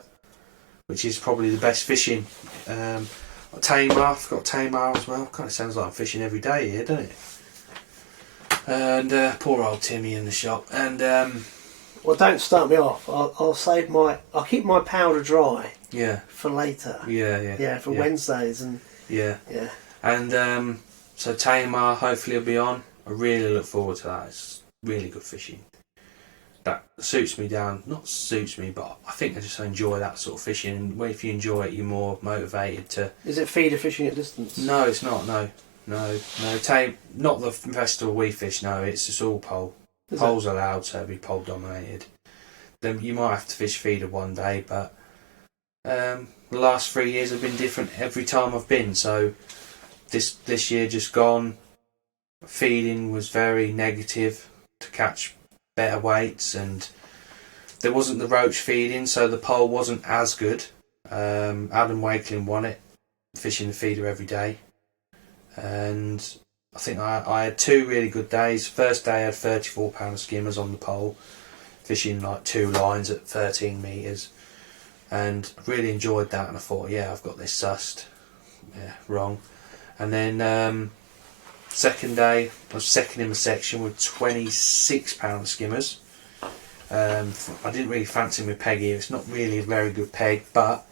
which is probably the best fishing. Tamar, I've got Tamar as well. Kind of sounds like I'm fishing every day here, doesn't it? And poor old Timmy in the shop. And well, don't start me off. I'll keep my powder dry. Yeah. For later. Yeah, for Wednesdays and. Yeah. Yeah. And so Tamar hopefully will be on. I really look forward to that. It's really good fishing. That suits me down. Not suits me, but I think I just enjoy that sort of fishing. And if you enjoy it, you're more motivated to. Is it feeder fishing at distance? No, it's not. No. Not the festival we fish. No, it's just all pole. Poles allowed, so it'll be pole dominated. Then you might have to fish feeder one day, but the last 3 years have been different every time I've been. So this year just gone, feeding was very negative to catch better weights, and there wasn't the roach feeding, so the pole wasn't as good. Adam Wakeling won it, fishing the feeder every day, and I think I had 2 really good days. First day I had 34-pounder skimmers on the pole, fishing like 2 lines at 13 metres, and I really enjoyed that, and I thought, yeah, I've got this sussed. Yeah, wrong. And then second day I was second in my section with 26-pounder skimmers. I didn't really fancy my peg here. It's not really a very good peg, but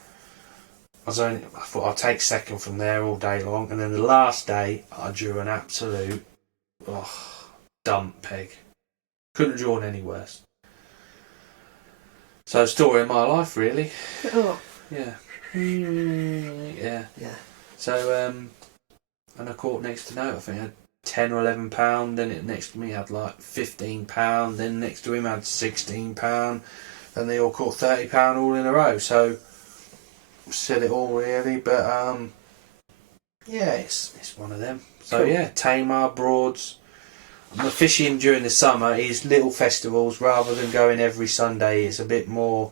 I thought I'll take second from there all day long. And then the last day I drew an absolute dump peg. Couldn't have drawn any worse. So story of my life, really. Oh. Yeah. Yeah. So and I caught next to Note, I think I had 10 or 11 pound, then it next to me had like 15 pound, then next to him had 16 pound, and they all caught 30 pound all in a row. So said it all really, but yeah, it's one of them. So cool. Yeah, Tamar, Broads. The fishing during the summer is little festivals rather than going every Sunday. It's a bit more,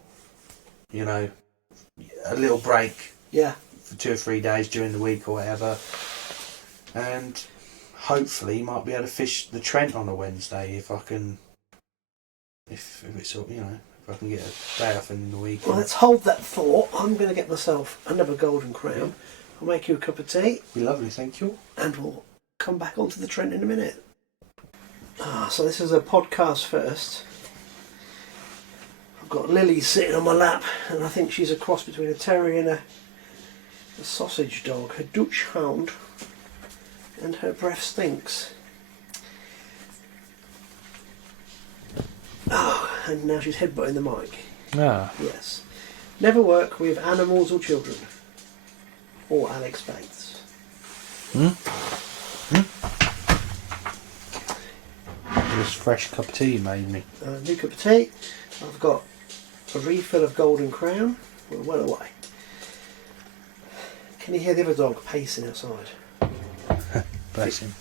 a little break. Yeah. For 2 or 3 days during the week or whatever. And hopefully you might be able to fish the Trent on a Wednesday if I can, if it's, if I can get a day off in the week. Well, let's hold that thought. I'm going to get myself another golden crown. Yeah. I'll make you a cup of tea. Be lovely, thank you. And we'll come back onto the Trent in a minute. So this is a podcast first. I've got Lily sitting on my lap, and I think she's a cross between a terrier and a sausage dog, a Dutch hound, and her breath stinks. Oh, and now she's headbutting the mic. Ah. Yes. Never work with animals or children. Or Alex Bates. This fresh cup of tea you made me. New cup of tea. I've got a refill of Golden Crown. We're well away. Can you hear the other dog pacing outside? Bless him.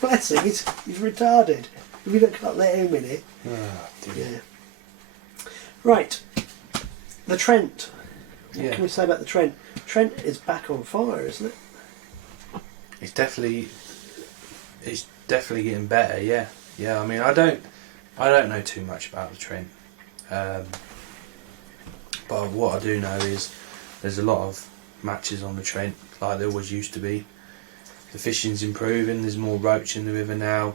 Bless him, he's retarded. If you can't let him in here. Oh, dear. Yeah. Right. The Trent. What Yeah. can we say about the Trent? Trent is back on fire, isn't it? It's definitely getting better. Yeah. I mean, I don't know too much about the Trent, but what I do know is there's a lot of matches on the Trent like there always used to be. The fishing's improving. There's more roach in the river now.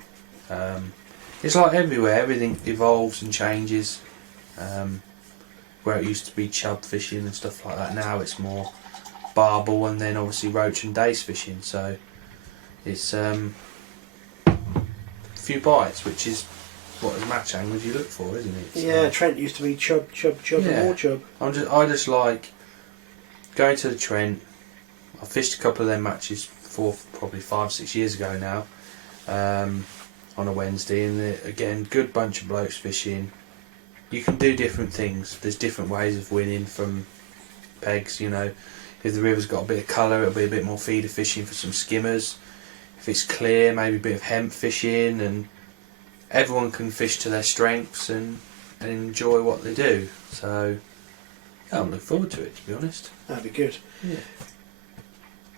It's like everywhere. Everything evolves and changes. Where it used to be chub fishing and stuff like that, now it's more barbel and then obviously roach and dace fishing. So it's a few bites, which is what as match anglers you look for, isn't it? Yeah, Trent used to be chub, and more chub. I just like going to the Trent. I fished a couple of their matches probably 5-6 years ago now, on a Wednesday, and again, good bunch of blokes fishing. You can do different things. There's different ways of winning from pegs. If the river's got a bit of colour, it'll be a bit more feeder fishing for some skimmers. If it's clear, maybe a bit of hemp fishing, and everyone can fish to their strengths and enjoy what they do. So yeah, I'm looking forward to it, to be honest. That'd be good. Yeah.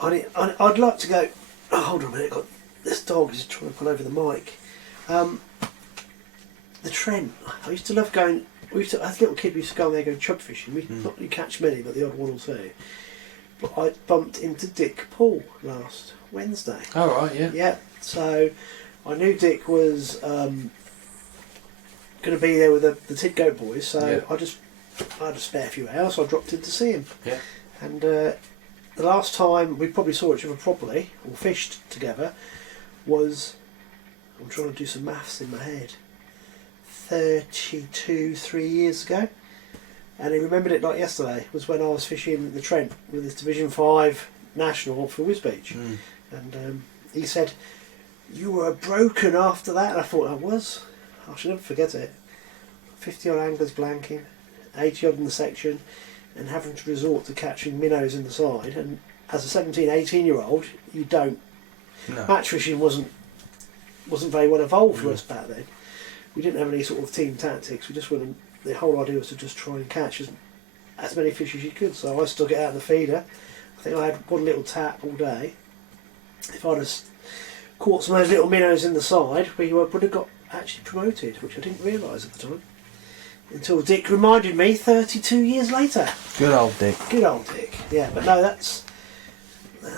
I'd like to go. Oh, hold on a minute. This dog is trying to pull over the mic. The Trent. I used to love going. As a little kid, we used to go there and go chub fishing. Not really catch many, but the odd one or two. But I bumped into Dick Paul last Wednesday. Oh right, yeah. Yeah. So I knew Dick was going to be there with the Tid Goat boys, so I had a spare few hours, so I dropped in to see him. Yeah. And the last time we probably saw each other properly, or fished together, was, I'm trying to do some maths in my head, 3 years ago. And he remembered it like yesterday, was when I was fishing the Trent with his Division 5 National for Wisbeach. And he said, "You were broken after that." And I thought I was. I shall never forget it. 50 odd anglers blanking, 80 odd in the section, and having to resort to catching minnows in the side. And as a 17, 18-year-old, you don't. No. Match fishing wasn't very well evolved for us back then. We didn't have any sort of team tactics. We just went. The whole idea was to just try and catch as many fish as you could. So I stuck it out of the feeder. I think I had one little tap all day. If I'd have caught some of those little minnows in the side, we would have got actually promoted, which I didn't realise at the time. Until Dick reminded me 32 years later. Good old Dick. Good old Dick. Yeah, but no,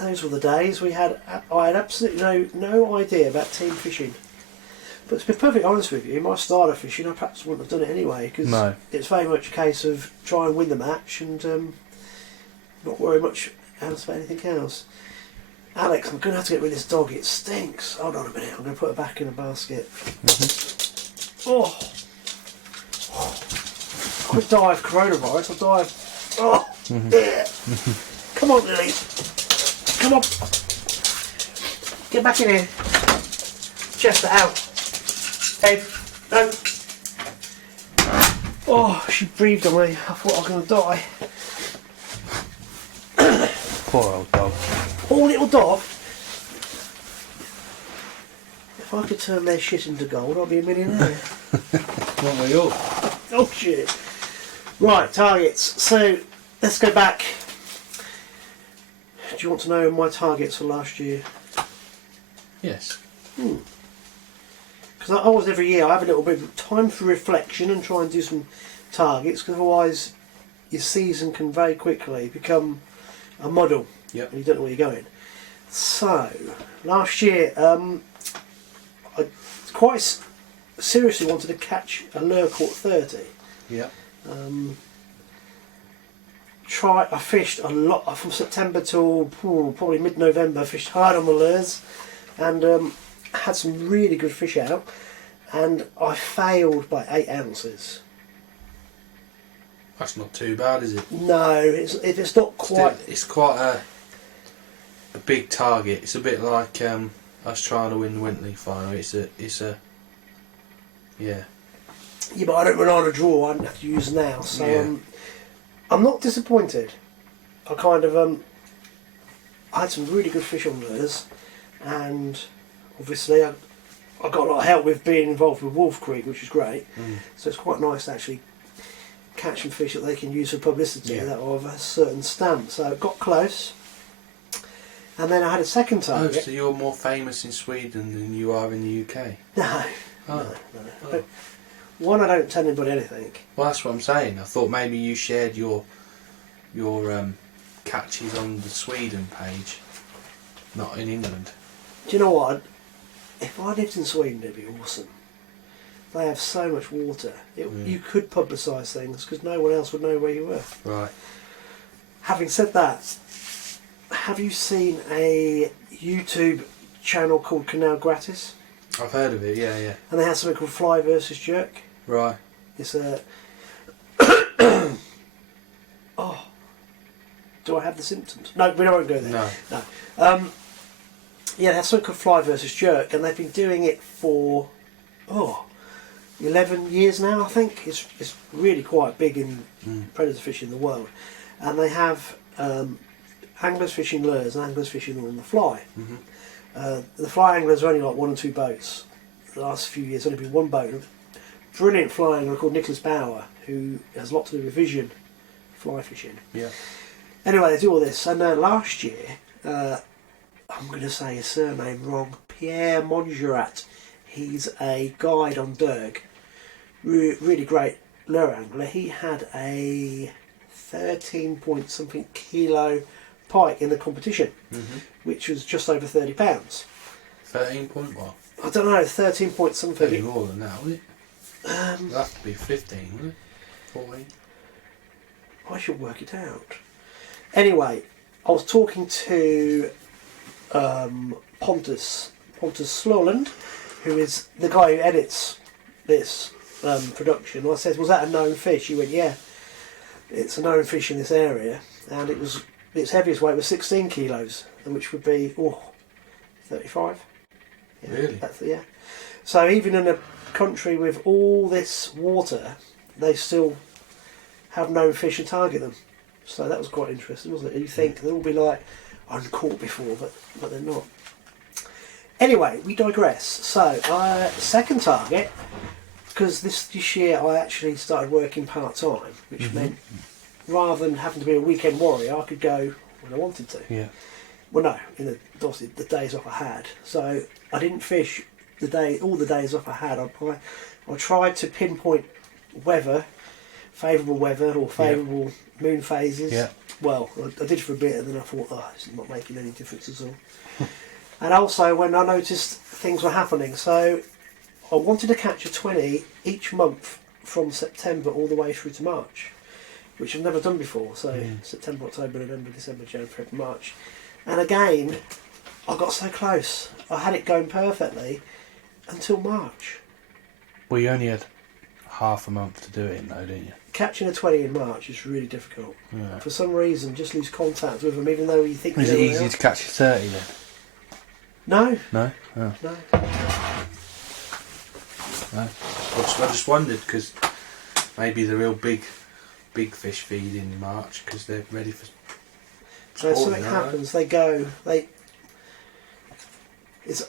those were the days. I had absolutely no idea about team fishing. But to be perfectly honest with you, my starter fishing, I perhaps wouldn't have done it anyway, because it's very much a case of try and win the match and not worry much else about anything else. Alex, I'm going to have to get rid of this dog, it stinks. Hold on a minute, I'm going to put it back in a basket. Oh! I could die of coronavirus, I'll die of... Oh! Yeah. Come on, Lily. Come on. Get back in here. Chest it out. Ed, no. Oh, she breathed on me. I thought I was going to die. Poor old dog. Poor little dog. If I could turn their shit into gold, I'd be a millionaire. What were you? Oh shit. Right, targets. So, let's go back. Do you want to know my targets for last year? Yes. Because I always, every year, I have a little bit of time for reflection and try and do some targets, because otherwise your season can very quickly become a muddle. Yep. And you don't know where you're going. So, last year, I quite seriously wanted to catch a lure caught 30. Yeah. I fished a lot from September till probably mid-November. Fished hard on the lures, and had some really good fish out. And I failed by 8 ounces. That's not too bad, is it? No, it's not quite. It's quite a big target. It's a bit like us trying to win the Wintley final. It's a yeah. Yeah, but I don't rely on a draw. I don't have to use now, so I'm not disappointed. I kind of I had some really good fish on lures, and obviously I got a lot of help with being involved with Wolf Creek, which is great. So it's quite nice to actually catch some fish that they can use for publicity that are of a certain stamp. So it got close, and then I had a second target. Oh, so you're more famous in Sweden than you are in the UK? No. Oh. No. One, I don't tell anybody anything. Well, that's what I'm saying. I thought maybe you shared your catches on the Sweden page, not in England. Do you know what? If I lived in Sweden, it'd be awesome. They have so much water. You could publicise things because no one else would know where you were. Right. Having said that, have you seen a YouTube channel called Canal Gratis? I've heard of it, yeah. And they have something called Fly versus Jerk. Right. It's a... Oh. Do I have the symptoms? No, we don't go there. No. Yeah, that's something called Fly versus Jerk, and they've been doing it for 11 years now, I think. It's really quite big in predator fishing in the world, and they have anglers fishing lures and anglers fishing on the fly. The fly anglers are only like 1 or 2 boats. The last few years, only been 1 boat. A brilliant fly angler called Nicholas Bauer, who has a lot to do with vision fly fishing. Yeah. Anyway, they do all this, and last year, I'm going to say his surname wrong, Pierre Mongerat. He's a guide on Derg, really great lure angler. He had a 13-point-something kilo pike in the competition, which was just over £30. 13 point what? I don't know, 13 point something. Maybe more than that, would it? It'll have to be 15, wouldn't it? 14. I should work it out. Anyway, I was talking to Pontus Sloland, who is the guy who edits this production. I said, was that a known fish? He went, yeah, it's a known fish in this area, and its heaviest weight was 16 kilos, which would be 35. Yeah, Really? Yeah. So even in a country with all this water, they still have known fish and target them. So that was quite interesting, wasn't it? You think they'll all be like, I've caught before, but they're not. Anyway, we digress. So, second target, because this year I actually started working part-time, which meant rather than having to be a weekend warrior, I could go when I wanted to. Yeah. Well, no, obviously the days off I had. So I didn't fish all the days off I had. I tried to pinpoint weather, favourable weather or favourable moon phases. Yeah. Well, I did for a bit, and then I thought, this is not making any difference at all. And also when I noticed things were happening, so I wanted to catch a 20 each month from September all the way through to March, which I've never done before. So September, October, November, December, January, February, March. And again, I got so close. I had it going perfectly until March. Well, you only had half a month to do it in though, didn't you? Catching a 20 in March is really difficult. Yeah. For some reason, just lose contact with them, even though you think... Is it easy to catch a 30 then? No. No? Oh. No. No. I just wondered, because maybe the real big fish feed in March, because they're ready for... So something happens, I've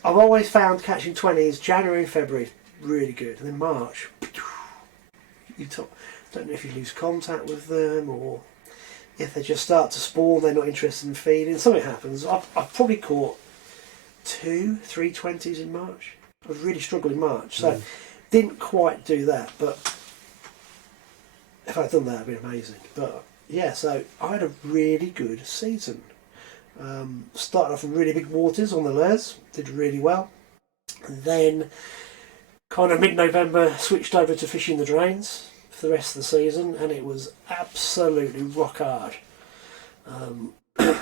always found catching 20s, January and February, really good. And then March, don't know if you lose contact with them or if they just start to spawn, they're not interested in feeding. Something happens. I've probably caught 2-3 20s in March. I really struggled in March, so didn't quite do that, but if I'd done that, it'd be amazing. But yeah, so I had a really good season. Started off in really big waters on the lures, did really well. And then kind of mid-November switched over to fishing the drains for the rest of the season, and it was absolutely rock hard. I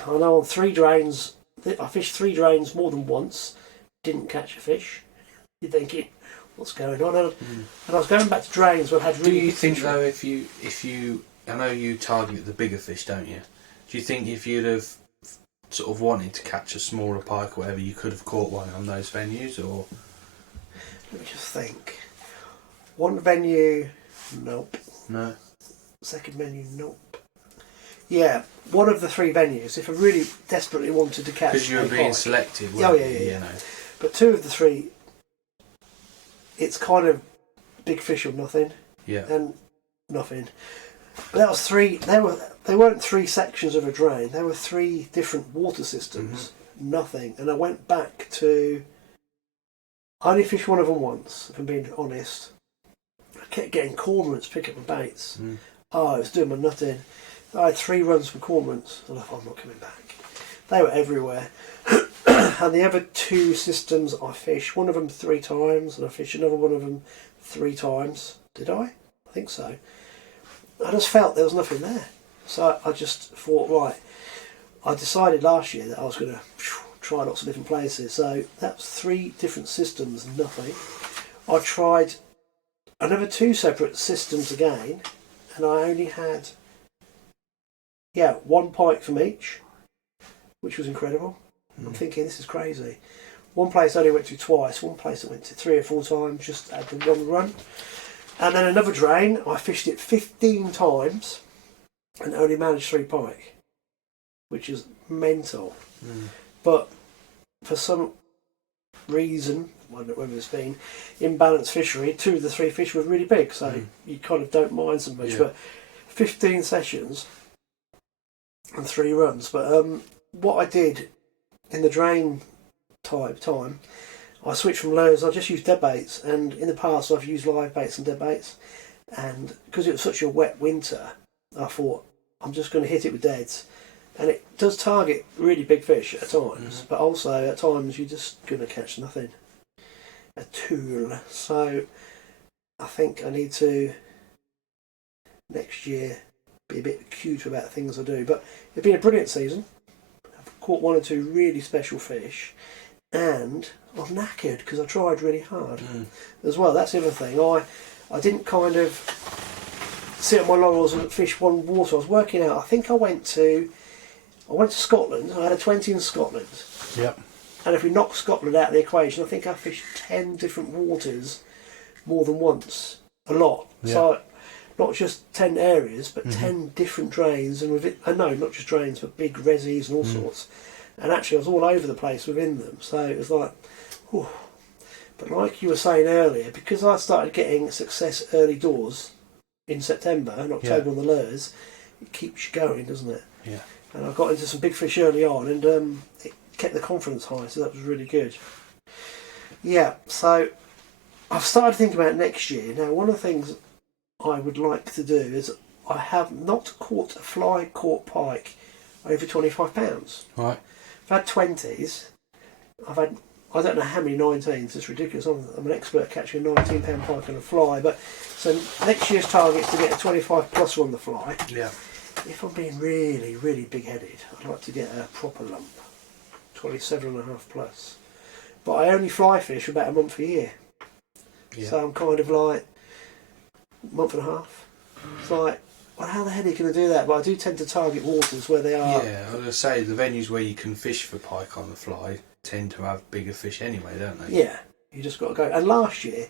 know on 3 drains, I fished 3 drains more than once, didn't catch a fish. You're thinking, what's going on? And I was going back to drains where I had really... Do you think though, if you, I know you target the bigger fish, don't you? Do you think if you'd have sort of wanted to catch a smaller pike or whatever, you could have caught one on those venues, or? Let me just think. One venue, nope. No. Second venue, nope. Yeah, one of the 3 venues. If I really desperately wanted to catch, because you were being pike, selective. Yeah. You know. But 2 of the 3, it's kind of big fish or nothing. Yeah. And nothing. But that was 3. They weren't 3 sections of a drain. There were 3 different water systems. Nothing. And I went back to... I only fished one of them once, if I'm being honest. I kept getting cormorants pick up my baits. Oh, it was doing my nut in. I had 3 runs for cormorants, and I thought, I'm not coming back. They were everywhere. And the other 2 systems I fished, one of them 3 times, and I fished another one of them 3 times. Did I? I think so. I just felt there was nothing there. So I just thought, right, I decided last year that I was going to try lots of different places. So that was 3 different systems, nothing. I tried another 2 separate systems again, and I only had, 1 pike from each, which was incredible. I'm thinking, this is crazy. One place I only went to twice, one place I went to 3 or 4 times, just had the one run. And then another drain, I fished it 15 times and only managed 3 pike, which is mental. But for some reason, I don't know whether it's been imbalanced fishery, 2 of the 3 fish were really big, so you kind of don't mind so much. But 15 sessions and 3 runs. But what I did in the drain time, I switched from lures. I just used dead baits, and in the past I've used live baits and dead baits, and because it was such a wet winter, I thought I'm just going to hit it with deads, and it does target really big fish at times, but also at times you're just going to catch nothing. a tool. So I think I need to next year be a bit cute about things I do. But it's been a brilliant season. I've caught 1 or 2 really special fish, and I'm knackered because I tried really hard as well. That's the other thing. I didn't kind of sit on my laurels and fish one water. I was working out. I think I went to Scotland. I had a 20 in Scotland. Yep. And if we knock Scotland out of the equation, I think I fished 10 different waters more than once. A lot. Yeah. So not just 10 areas, but 10 different drains, and no, not just drains, but big resis and all sorts. And actually, I was all over the place within them. So it was like, whew. But like you were saying earlier, because I started getting success early doors in September and October on the lures, it keeps you going, doesn't it? Yeah. And I got into some big fish early on, and it kept the confidence high, so that was really good. Yeah, so I've started thinking about next year. Now, one of the things I would like to do is I have not caught a fly caught pike over £25. Right. I've had 20s. I've had, I don't know how many 19s. It's ridiculous. I'm an expert at catching a £19 pike on a fly. But so next year's target is to get a 25 plus on the fly. Yeah. If I'm being really, really big-headed, I'd like to get a proper lump, 27.5 plus. But I only fly fish for about a month a year. Yeah. So I'm kind of like, month and a half. It's like, well, how the hell are you going to do that? But I do tend to target waters where they are. Yeah, I was going to say, the venues where you can fish for pike on the fly tend to have bigger fish anyway, don't they? Yeah, you just got to go. And last year,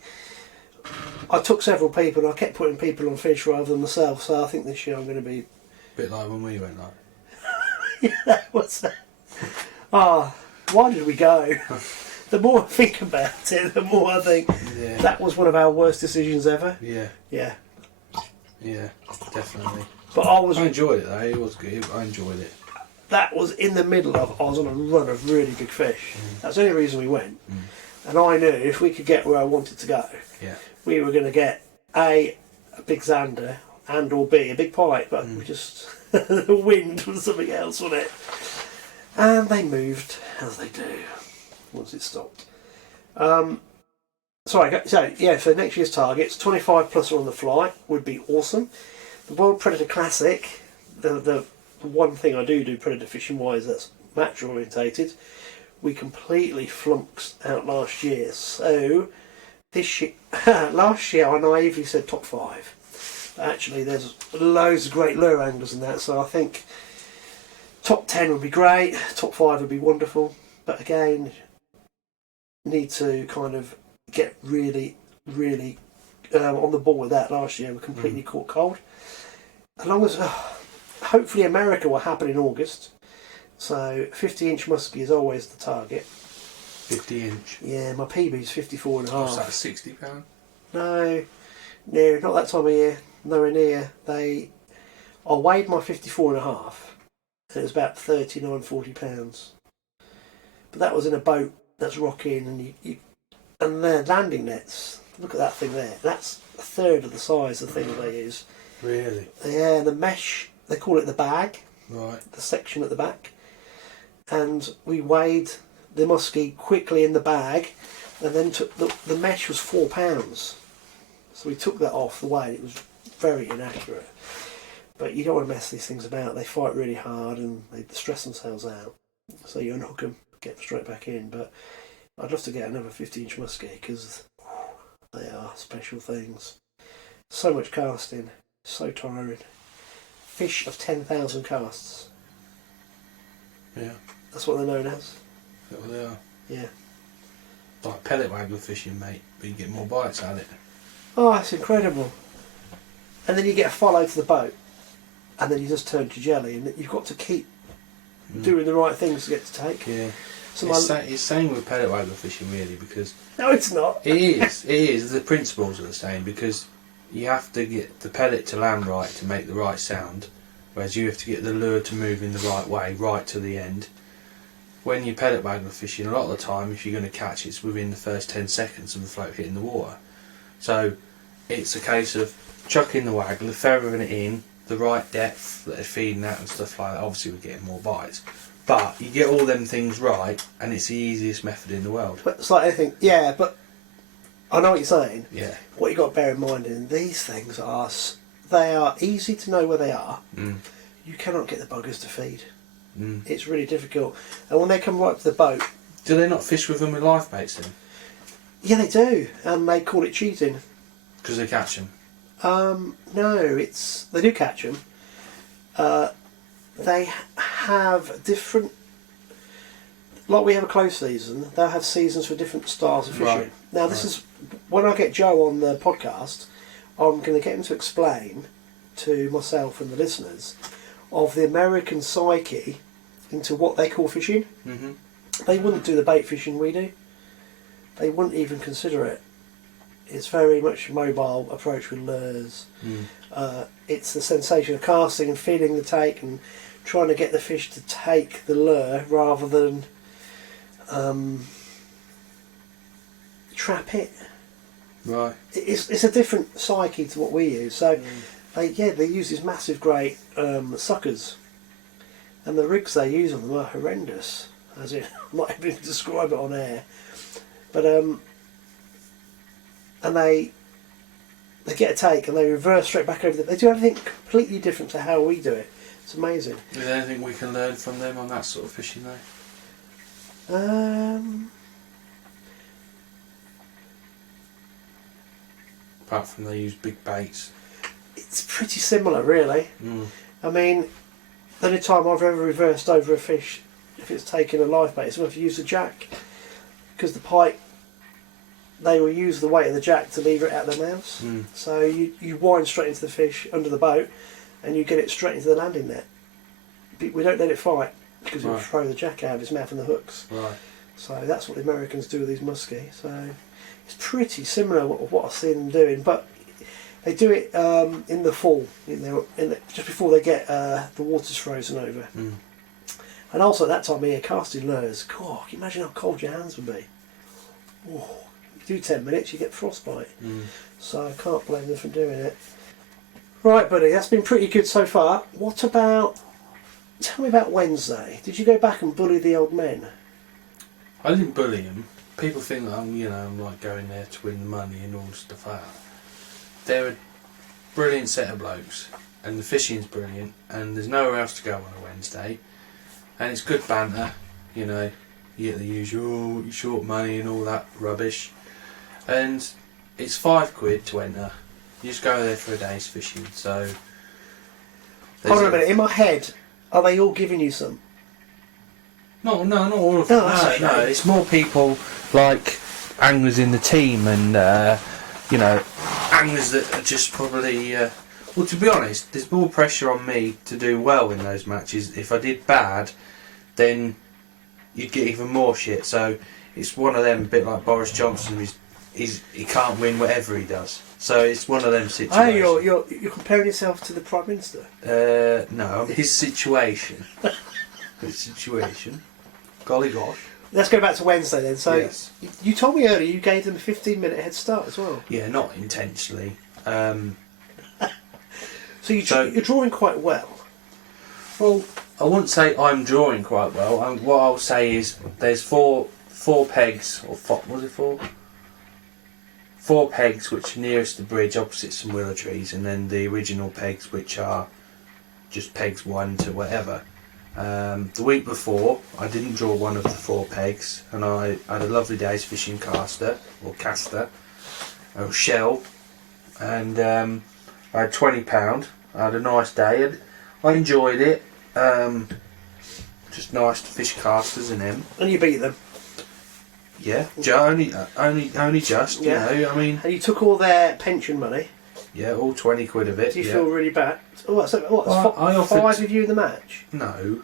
I took several people and I kept putting people on fish rather than myself. So I think this year I'm going to be... Bit like when we went like. Yeah, what's that? Why did we go? The more I think about it, the more I think that was one of our worst decisions ever. Yeah. Yeah. Yeah, definitely. But I enjoyed it though. It was good. I enjoyed it. That was in the middle of. I was on a run of really big fish. That's the only reason we went. And I knew if we could get where I wanted to go, we were going to get a big zander and or B, a big pike. But we just the wind was something else, wasn't it? And they moved as they do once it stopped. So next year's targets, 25 plus on the fly would be awesome. The World Predator Classic, the one thing I do predator fishing wise that's match orientated, we completely flunked out last year. So this year, last year I naively said top 5. Actually, there's loads of great lure anglers in that, so I think top 10 would be great, top 5 would be wonderful. But again, need to kind of get really, really on the ball with that. Last year we completely caught cold. As long as hopefully America will happen in August, so 50-inch muskie is always the target. 50-inch. Yeah, my PB's 54.5. What's that, £60? No, not that time of year. Nowhere near. I weighed my 54.5, and it was about 39-40 pounds. But that was in a boat that's rocking, and and their landing nets. Look at that thing there. That's a third of the size of the thing they use. Really? Yeah, the mesh. They call it the bag. Right. The section at the back. And we weighed the muskie quickly in the bag, and then took the mesh was £4. So we took that off the weight. It was very inaccurate. But you don't want to mess these things about. They fight really hard and they stress themselves out. So you unhook them, get them straight back in. But I'd love to get another 50-inch muskie because they are special things. So much casting, so tiring. Fish of 10,000 casts. Yeah. That's what they're known as. Is that what they are? Yeah. Like pellet waggler fishing, mate, but you get more bites at it. Oh, that's incredible. And then you get a follow to the boat, and then you just turn to jelly, and you've got to keep doing the right things to get to take. Yeah. So it's same with pellet waggler fishing, really, because... No, it's not. It is. It is. The principles are the same, because you have to get the pellet to land right to make the right sound, whereas you have to get the lure to move in the right way, right to the end. When you're pellet waggler fishing, a lot of the time, if you're going to catch, it's within the first 10 seconds of the float hitting the water. So it's a case of chucking the waggler, feathering it in, the right depth that they're feeding at and stuff like that. Obviously we're getting more bites. But you get all them things right, and it's the easiest method in the world. But it's like anything, yeah, but I know what you're saying. Yeah. What you got to bear in mind is these things they are easy to know where they are. Mm. You cannot get the buggers to feed. Mm. It's really difficult. And when they come right up to the boat... Do they not fish with them with live baits then? Yeah, they do. And they call it cheating. Because they catch them? No, they do catch them. They have different... Like we have a close season, they'll have seasons for different styles of fishing. Right. Now, this is... When I get Joe on the podcast, I'm going to get him to explain to myself and the listeners of the American psyche into what they call fishing. Mm-hmm. They wouldn't do the bait fishing we do. They wouldn't even consider it. It's very much a mobile approach with lures. It's the sensation of casting and feeling the take and trying to get the fish to take the lure rather than trap it. Right. It's a different psyche to what we use. So they use these massive great suckers, and the rigs they use on them are horrendous. As in, I'm not able to describe it on air, but and they get a take and they reverse straight back over. They do everything completely different to how we do it. It's amazing. Is there anything we can learn from them on that sort of fishing though? Apart from they use big baits. It's pretty similar, really. I mean, the only time I've ever reversed over a fish, if it's taken a live bait, is when I've used a jack, because the pike, they will use the weight of the jack to lever it out of their mouths. So you wind straight into the fish under the boat, and you get it straight into the landing net. But we don't let it fight because it will throw the jack out of his mouth and the hooks. Right. So that's what the Americans do with these muskie. So it's pretty similar to what I've seen them doing, but they do it in the fall, just before they get the waters frozen over. And also at that time of year, casting lures. God, can you imagine how cold your hands would be? Oh, you do 10 minutes, you get frostbite. So I can't blame them for doing it. Right, buddy, that's been pretty good so far. What about... Tell me about Wednesday. Did you go back and bully the old men? I didn't bully them. People think that I'm like going there to win the money and all stuff like that. They're a brilliant set of blokes, and the fishing's brilliant, and there's nowhere else to go on a Wednesday, and it's good banter. You get the usual short money and all that rubbish, and it's £5 to enter. You just go there for a day's fishing. So hold on a minute. In my head, are they all giving you some? No, not all of them. No, it's more people like anglers in the team and anglers that are just probably. Well, to be honest, there's more pressure on me to do well in those matches. If I did bad, then you'd get even more shit. So it's one of them, a bit like Boris Johnson. He can't win whatever he does. So it's one of them situations. Oh, you're comparing yourself to the Prime Minister? No, his situation. His situation. Golly gosh. Let's go back to Wednesday then. So yes. You told me earlier you gave them a 15-minute head start as well. Yeah, not intentionally. So you're drawing quite well. Well, I wouldn't say I'm drawing quite well. What I'll say is there's four pegs, or was it four? 4 pegs which are nearest the bridge opposite some willow trees, and then the original pegs which are just pegs 1 to whatever. The week before I didn't draw one of the 4 pegs, and I had a lovely day's fishing caster or shell, and I had £20. I had a nice day and I enjoyed it. Just nice to fish casters and them. And you beat them. Yeah, only just, yeah. I mean... And you took all their pension money. Yeah, all 20 quid of it. Do you feel really bad? Oh, so I offered 5 of you in the match? No,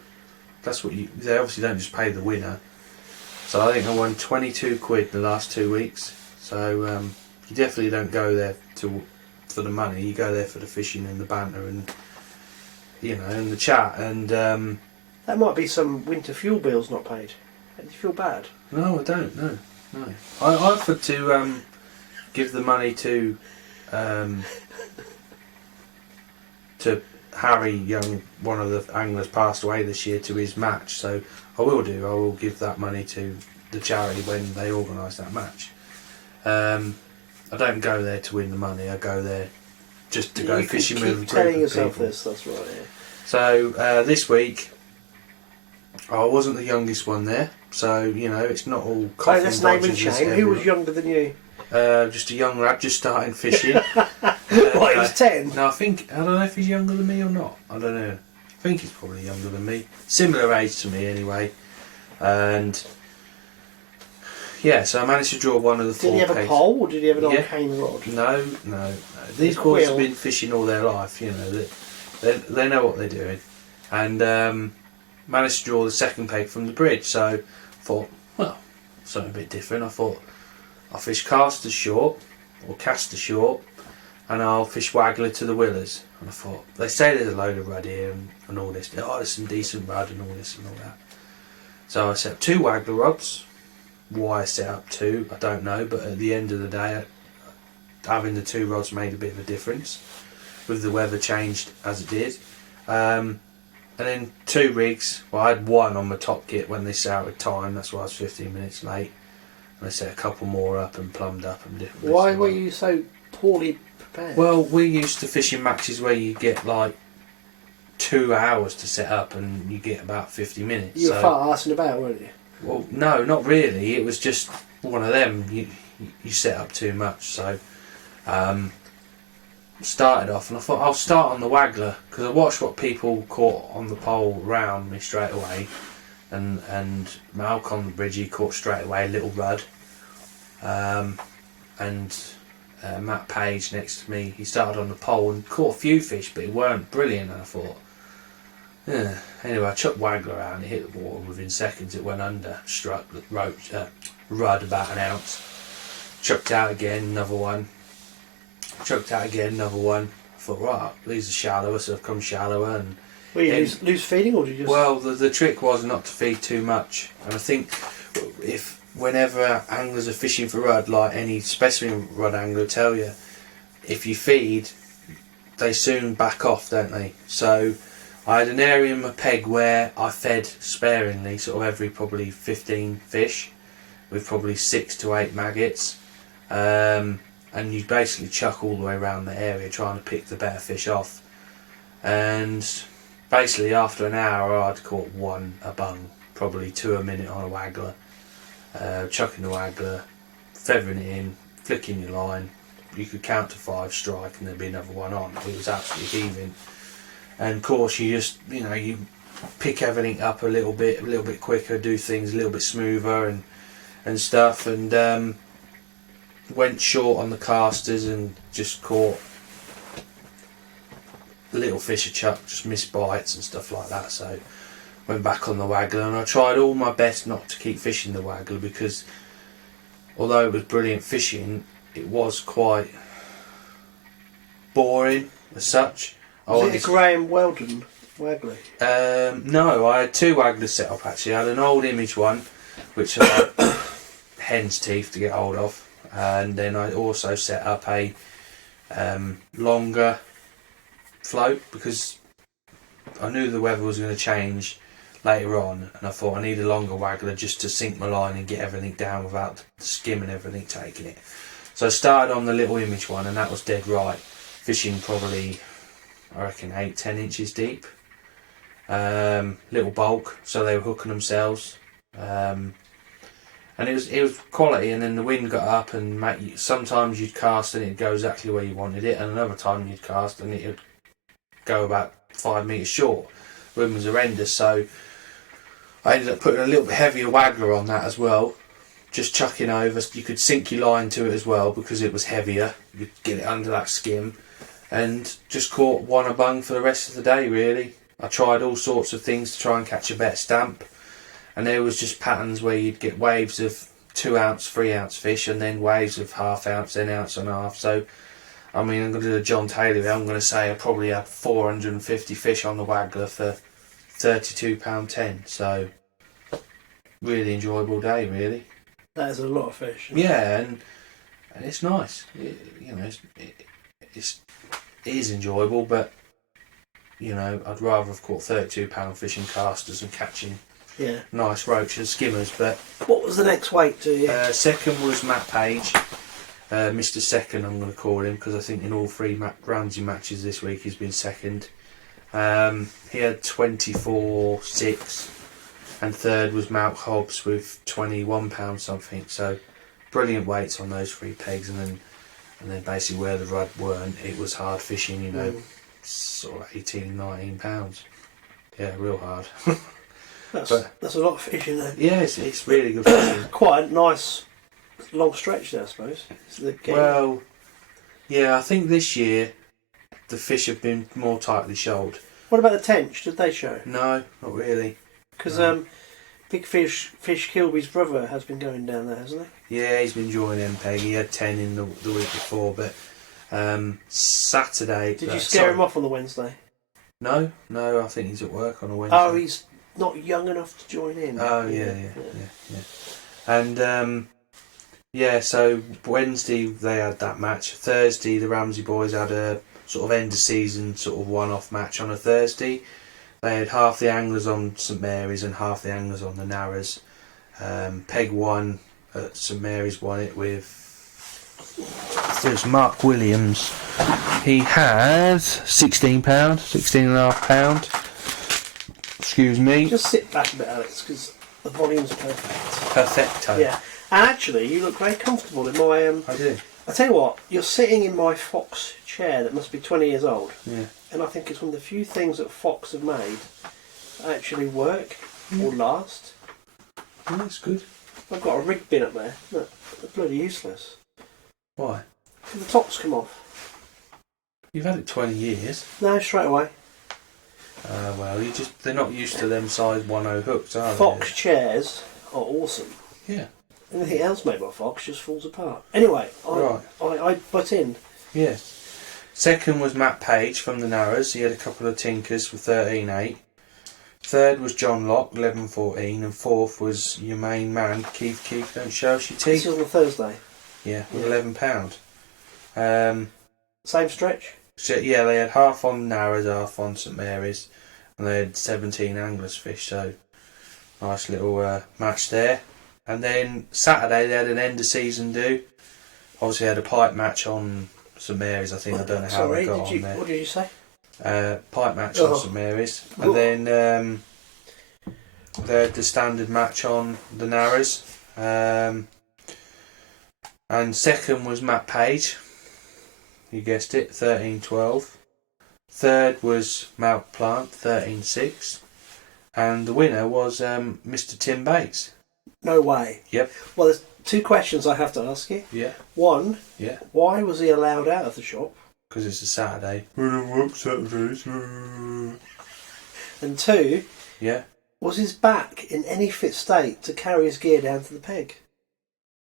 that's what they obviously don't just pay the winner. So I think I won 22 quid the last 2 weeks. So you definitely don't go there for the money. You go there for the fishing and the banter and and the chat and. That might be some winter fuel bills not paid. Do you feel bad? No, I don't. No. I offered to give the money to Harry Young. One of the anglers passed away this year, to his match. So I will do. I will give that money to the charity when they organise that match. I don't go there to win the money. I go there just to go fishing with a group telling of yourself people. this. That's right. Yeah. So this week, I wasn't the youngest one there. So it's not all coffin Let's name and dodgers as shame. Who everyone. was younger than you? Just a young lad just starting fishing. What, he was 10? No, I don't know if he's younger than me or not. I don't know. I think he's probably younger than me. Similar age to me anyway. And yeah, so I managed to draw one of the Did four he have a cases. pole or did he have an old cane rod? No. These boys have been fishing all their life, they know what they're doing. And managed to draw the second peg from the bridge. So I thought, well, something a bit different. I thought, I'll fish caster short or caster short, and I'll fish waggler to the willers. And I thought, they say there's a load of rud here and all this. Oh, there's some decent rud and all this and all that. So I set up 2 waggler rods. Why I set up 2, I don't know. But at the end of the day, having the 2 rods made a bit of a difference. With the weather changed as it did. And then 2 rigs. Well, I had 1 on my top kit when they set out with time. That's why I was 15 minutes late. And I set a couple more up and plumbed up and different. Why were you so poorly prepared? Well, we're used to fishing matches where you get like 2 hours to set up and you get about 50 minutes. You were fart arsing about, weren't you? Well, no, not really. It was just one of them. You set up too much. So started off and I thought I'll start on the waggler because I watched what people caught on the pole round me straight away. And Malk on the bridge, he caught straight away a little rudd. And Matt Page next to me, he started on the pole and caught a few fish, but it weren't brilliant. And I thought, anyway, I chucked waggler out and it hit the water. Within seconds, it went under, struck the rudd about an ounce. Chucked out again, another one. Chucked out again, another one. I thought, right, these are shallower, so I've come shallower and. Were you loose feeding or did you just... Well, the trick was not to feed too much. And I think whenever anglers are fishing for rudd, like any specimen rudd angler will tell you, if you feed, they soon back off, don't they? So I had an area in my peg where I fed sparingly, sort of every probably 15 fish, with probably 6 to 8 maggots. And you basically chuck all the way around the area trying to pick the better fish off. And basically, after an hour, I'd caught 1 a bung, probably 2 a minute on a waggler, chucking the waggler, feathering it in, flicking your line. You could count to 5, strike, and there'd be another one on. It was absolutely heaving. And of course, you just, you pick everything up a little bit quicker, do things a little bit smoother and stuff. And went short on the casters and just caught little fish a chuck, just missed bites and stuff like that. So went back on the waggler and I tried all my best not to keep fishing the waggler because although it was brilliant fishing, it was quite boring as such. Was it a Graham Weldon waggler? No, I had 2 wagglers set up actually. I had an old image one which I had hen's teeth to get hold of, and then I also set up a longer float because I knew the weather was going to change later on, and I thought I need a longer waggler just to sink my line and get everything down without the skim and everything taking it. So I started on the little image one and that was dead right, fishing probably I reckon 8-10 inches deep, little bulk, so they were hooking themselves, and it was quality. And then the wind got up and sometimes you'd cast and it'd go exactly where you wanted it, and another time you'd cast and it'd go about 5 metres short. The wind was horrendous, so I ended up putting a little bit heavier waggler on that as well, just chucking over. You could sink your line to it as well because it was heavier, you'd get it under that skim, and just caught 1 a bung for the rest of the day really. I tried all sorts of things to try and catch a better stamp, and there was just patterns where you'd get waves of 2 ounce, 3 ounce fish and then waves of half ounce, then ounce and a half. So I mean, I'm going to do a John Taylor here. I'm going to say I probably had 450 fish on the waggler for £32.10. So, really enjoyable day, really. That is a lot of fish. Yeah, and it's nice. It is enjoyable, but I'd rather have caught £32 fishing casters and catching nice roach and skimmers. But what was the next weight to you? Second was Matt Page. Mr. Second, I'm going to call him, because I think in all three Ramsey matches this week he's been second. He had 24.6, and third was Mount Hobbs with £21 something. So brilliant weights on those 3 pegs, and then basically where the rudd weren't, it was hard fishing, you know, sort of 18, 19 pounds. Yeah, real hard. That's a lot of fishing then. Yeah, it's really good fishing. Quite a nice long stretch there, I suppose. Well, yeah, I think this year the fish have been more tightly shoaled. What about the tench? Did they show? No, not really. Because Big Fish Kilby's brother has been going down there, hasn't he? Yeah, he's been enjoying MPEG. He had 10 in the week before, but Saturday... Did you scare him off on the Wednesday? No, I think he's at work on a Wednesday. Oh, he's not young enough to join in. Oh, yeah. And, so Wednesday they had that match. Thursday the Ramsey boys had a sort of end of season sort of one-off match on a Thursday. They had half the anglers on St Mary's and half the anglers on the Narrows. Peg 1 at St Mary's won it with... There's Mark Williams. He had £16.5. Excuse me. Just sit back a bit, Alex, because the volume's perfect. Perfecto. Yeah. And actually, you look very comfortable in my... I do. I tell you what, you're sitting in my Fox chair that must be 20 years old. Yeah. And I think it's one of the few things that Fox have made that actually work or last. Yeah, that's good. I've got a rig bin up there. Look, they're bloody useless. Why? The tops come off. You've had it 20 years. No, straight away. Well, they're not used to them size 1.0 hooks, are they? Fox chairs are awesome. Yeah. Anything else made by Fox just falls apart. Anyway, I butt in. Yes. Second was Matt Page from the Narrows. He had a couple of tinkers for 13.8. Third was John Locke, 11.14. And fourth was your main man, Keith, don't show us your teeth. This is on a Thursday. Yeah, with £11. Same stretch? So, yeah, they had half on Narrows, half on St Mary's. And they had 17 anglers fish, so nice little match there. And then Saturday they had an end of season do. Obviously had a pipe match on St Mary's, I think. I don't know how they got on there. What did you say? Pipe match on St Mary's. And then they had the standard match on the Narrows. And second was Matt Page. You guessed it, 13.12. Third was Mount Plant, 13.6. And the winner was Mr. Tim Bates. No way. Yep. Well, there's 2 questions I have to ask you. Yeah. One, yeah. Why was he allowed out of the shop? Because it's a Saturday. We don't work Saturdays. And 2, yeah. Was his back in any fit state to carry his gear down to the peg?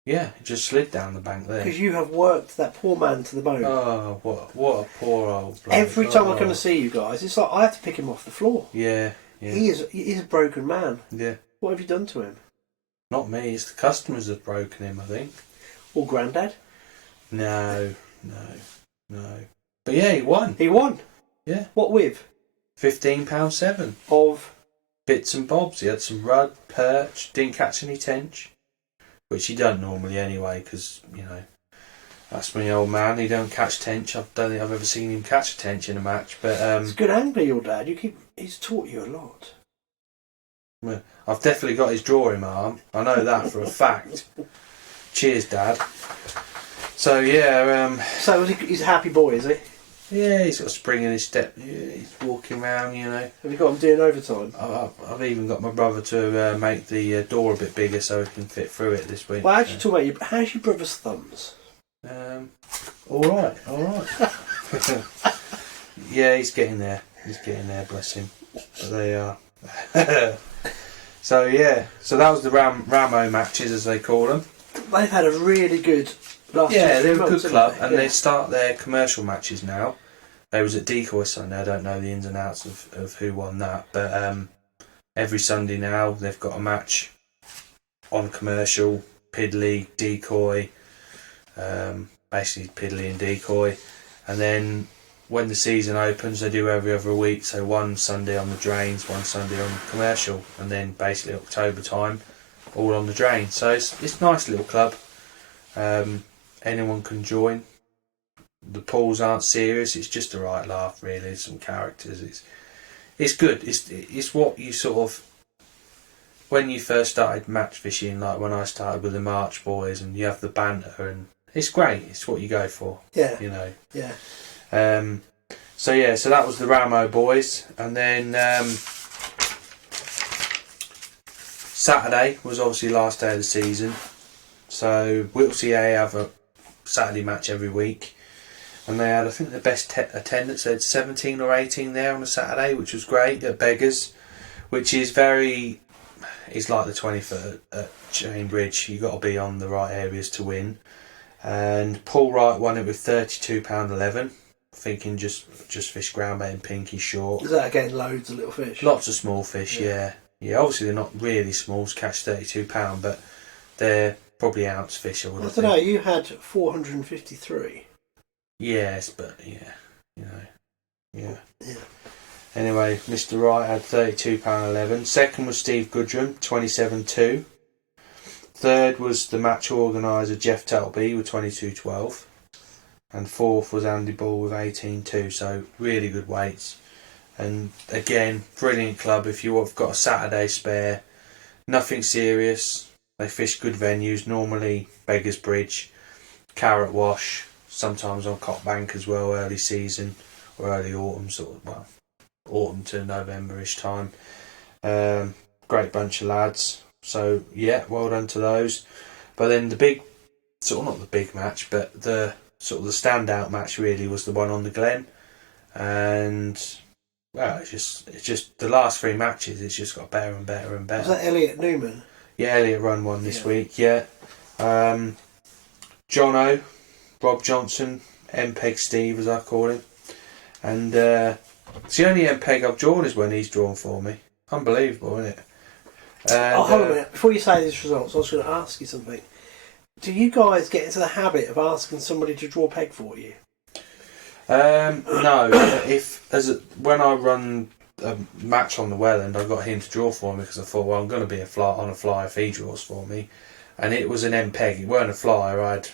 Yeah, it just slid down the bank there. Because you have worked that poor man to the bone. Oh, what a poor old bloke. Every time I come to see you guys, it's like I have to pick him off the floor. Yeah. He's a broken man. Yeah. What have you done to him? Not me, it's the customers that have broken him, I think. Or Grandad? No. But yeah, he won. He won? Yeah. What with? £15.7. Of? Bits and bobs. He had some rudd, perch, didn't catch any tench. Which he don't normally anyway, because, you know, that's my old man. He don't catch tench. I don't think I've ever seen him catch a tench in a match. But it's a good angler, your dad. He's taught you a lot. Well, I've definitely got his drawing arm. I know that for a fact. Cheers, Dad. So yeah. So he's a happy boy, is he? Yeah, he's got a spring in his step. Yeah, he's walking around, you know. Have you got him doing overtime? I've even got my brother to make the door a bit bigger so he can fit through it this week. Well, how's your brother's thumbs? All right. Yeah, he's getting there. Bless him. But they are. So yeah, so that was the Ramo matches, as they call them. They've had a really good last year. Yeah, they're a good club, and they start their commercial matches now. They was at Decoy Sunday. I don't know the ins and outs of who won that, but every Sunday now they've got a match on commercial, Piddly, Decoy, basically Piddly and Decoy, and then when the season opens, they do every other week. So one Sunday on the drains, one Sunday on commercial, and then basically October time, all on the drain. So it's a nice little club. anyone can join. The pools aren't serious. It's just a right laugh, really. Some characters. It's good. It's what you sort of, when you first started match fishing, like when I started with the March boys, and you have the banter, and it's great. It's what you go for. Yeah. You know. Yeah. So that was the Ramo boys, and then Saturday was obviously last day of the season. So Whittlesea have a Saturday match every week, and they had, I think, the best attendance. They had 17 or 18 there on a Saturday, which was great at Beggars, which is it's like the 20-foot at Chain Bridge. You've got to be on the right areas to win. And Paul Wright won it with £32.11. Thinking just fish ground bait and pinky short. Is that again loads of little fish? Lots of small fish, yeah. Obviously they're not really small to catch £32, but they're probably ounce fish. I don't know. You had 453. Yes, but yeah. Anyway, Mr. Wright had £32.11. Second was Steve Goodrum, 27.2. Third was the match organiser Jeff Tettleby with 22.12. And fourth was Andy Ball with 18.2, so really good weights. And again, brilliant club if you've got a Saturday spare. Nothing serious. They fish good venues, normally Beggars Bridge, Carrot Wash, sometimes on Cock Bank as well, early season or early autumn, autumn to November-ish time. Great bunch of lads. So yeah, well done to those. But then the big, not the big match, but the standout match really was the one on the Glen, and it's just the last three matches. It's just got better and better and better. Was that Elliot Newman? Yeah, Elliot run one this week. Yeah, Jono, Rob Johnson, MPEG Steve as I call him, and it's the only MPEG I've drawn is when he's drawn for me. Unbelievable, isn't it? And, hold on a minute. Before you say these results, I was going to ask you something. Do you guys get into the habit of asking somebody to draw peg for you? No. When I run a match on the Welland, I got him to draw for me because I thought, well, I'm going to be on a fly if he draws for me. And it was an MPEG. It weren't a flyer. I had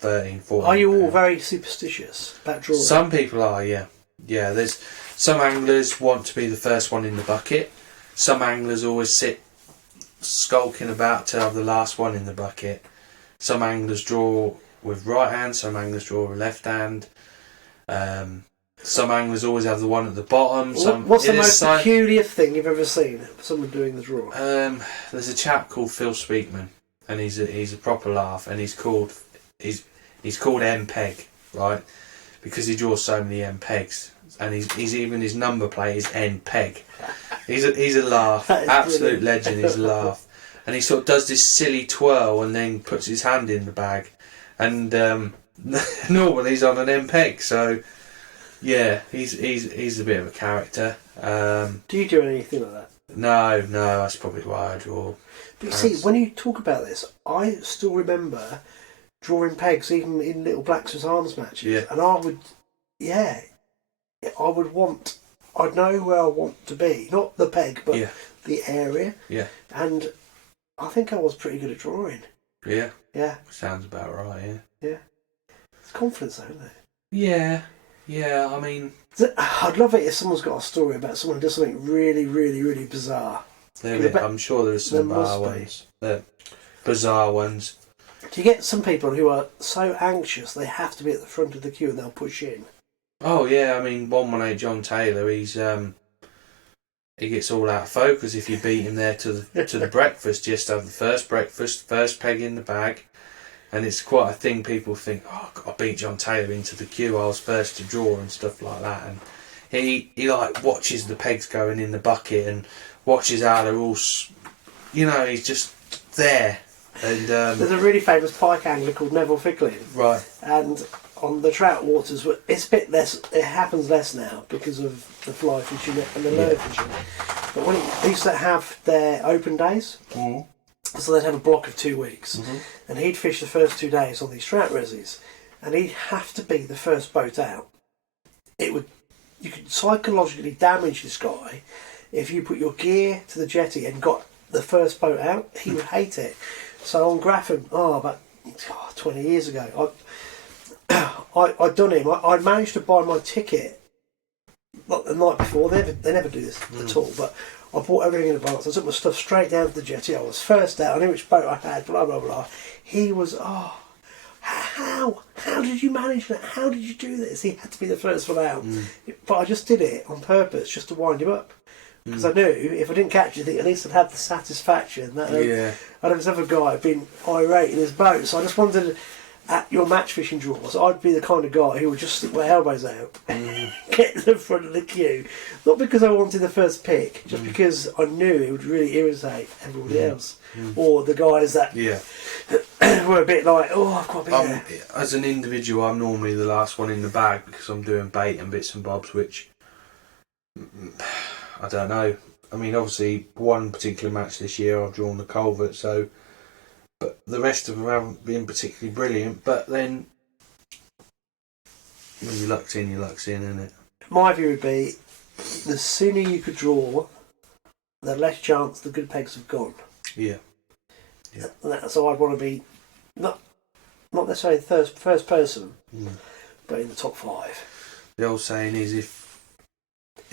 13, 14. Are you all very superstitious about drawing? Some people are, yeah. Yeah, there's some anglers want to be the first one in the bucket. Some anglers always sit skulking about to have the last one in the bucket. Some anglers draw with right hand, some anglers draw with left hand. Some anglers always have the one at the bottom. What's the most peculiar thing you've ever seen? Someone doing the draw? There's a chap called Phil Speakman, and he's a proper laugh, and he's called MPEG, right? Because he draws so many MPEGs, and he's even his number plate is NPEG. He's a laugh, absolute legend. He's a laugh. And he sort of does this silly twirl and then puts his hand in the bag. And normally he's on an MPEG, so yeah, he's a bit of a character. Do you do anything like that? No, that's probably why I draw. But you see, when you talk about this, I still remember drawing pegs even in little Blacksmith's Arms matches. Yeah. And I'd know where I want to be. Not the peg, but the area. Yeah. And I think I was pretty good at drawing. Yeah. Yeah. Sounds about right, yeah. Yeah. It's confidence though, isn't it? Yeah. Yeah, I mean... I'd love it if someone's got a story about someone who does something really, really, really bizarre. I'm sure there are some bizarre ones. Do you get some people who are so anxious they have to be at the front of the queue and they'll push in? Oh yeah, I mean 118 John Taylor, he gets all out of focus if you beat him there to the breakfast. Just have the first breakfast, first peg in the bag, and it's quite a thing. People think, oh, I beat John Taylor into the queue. I was first to draw and stuff like that. And he like watches the pegs going in the bucket and watches how they're all, he's just there. And there's a really famous pike angler called Neville Ficklin. Right. And on the trout waters, it's a bit less. It happens less now because of the fly fishing and the lure fishing. But when they used to have their open days, so they'd have a block of 2 weeks, and he'd fish the first 2 days on these trout resis, and he'd have to be the first boat out. You could psychologically damage this guy if you put your gear to the jetty and got the first boat out. He would hate it. So on Grapham, about 20 years ago. I'd done him. I'd managed to buy my ticket like the night before. They never do this at all, but I bought everything in advance. I took my stuff straight down to the jetty. I was first out. I knew which boat I had, blah, blah, blah. He was, how did you manage that? How did you do this? He had to be the first one out. But I just did it on purpose, just to wind him up. Because I knew if I didn't catch anything, at least I'd have the satisfaction that this other guy had been irate in his boat. So I just wondered, at your match fishing draws, I'd be the kind of guy who would just stick my elbows out, get to the front of the queue. Not because I wanted the first pick, just because I knew it would really irritate everybody else. Or the guys that were a bit like, I've got to be there. As an individual, I'm normally the last one in the bag because I'm doing bait and bits and bobs, which I don't know. I mean, obviously, one particular match this year I've drawn the culvert, but the rest of them haven't been particularly brilliant. But then, when your luck's in, isn't it? My view would be, the sooner you could draw, the less chance the good pegs have gone. Yeah. So I'd want to be not necessarily the first person, but in the top 5. The old saying is, if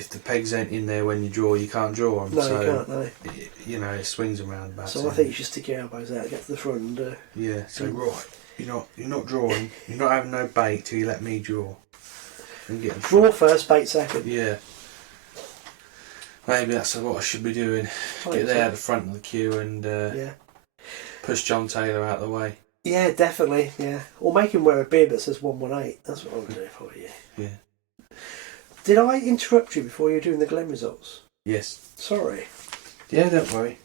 the pegs ain't in there when you draw, you can't draw them. No, so, you can't. No. It swings around about. So I think you should stick your elbows out, get to the front, and right. You're not drawing. You're not having no bait till you let me draw. And get draw first, bait second. Yeah. Maybe that's what I should be doing. Get there at the front of the queue and push John Taylor out of the way. Yeah, definitely. Yeah, or make him wear a beard that says 118. That's what I would do if I were you. Yeah. Did I interrupt you before you were doing the Glen results? Yes. Sorry. Yeah, don't worry.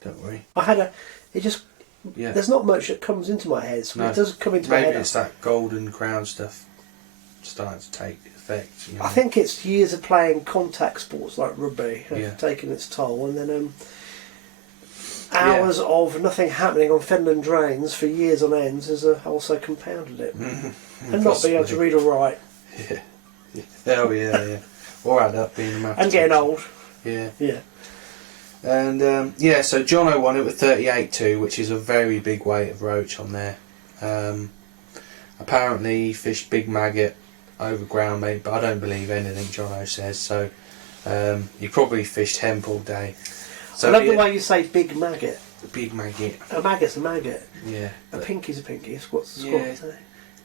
I had there's not much that comes into my head, so it doesn't come into my head. Maybe it's that golden crown stuff starting to take effect. I think it's years of playing contact sports like rugby taking its toll, and then hours of nothing happening on Fenland drains for years on ends has also compounded it. And not being able to read or write. Yeah. Oh yeah. Or add up being a math. And getting old. Yeah. Yeah. And so Jono won it with 38.2, which is a very big weight of roach on there. Apparently he fished big maggot over ground bait, but I don't believe anything Jono says. So he probably fished hemp all day. So I love the way you say big maggot. Big maggot. A maggot's a maggot. Yeah. A pinky's a pinky. A squat's a squat. Yeah.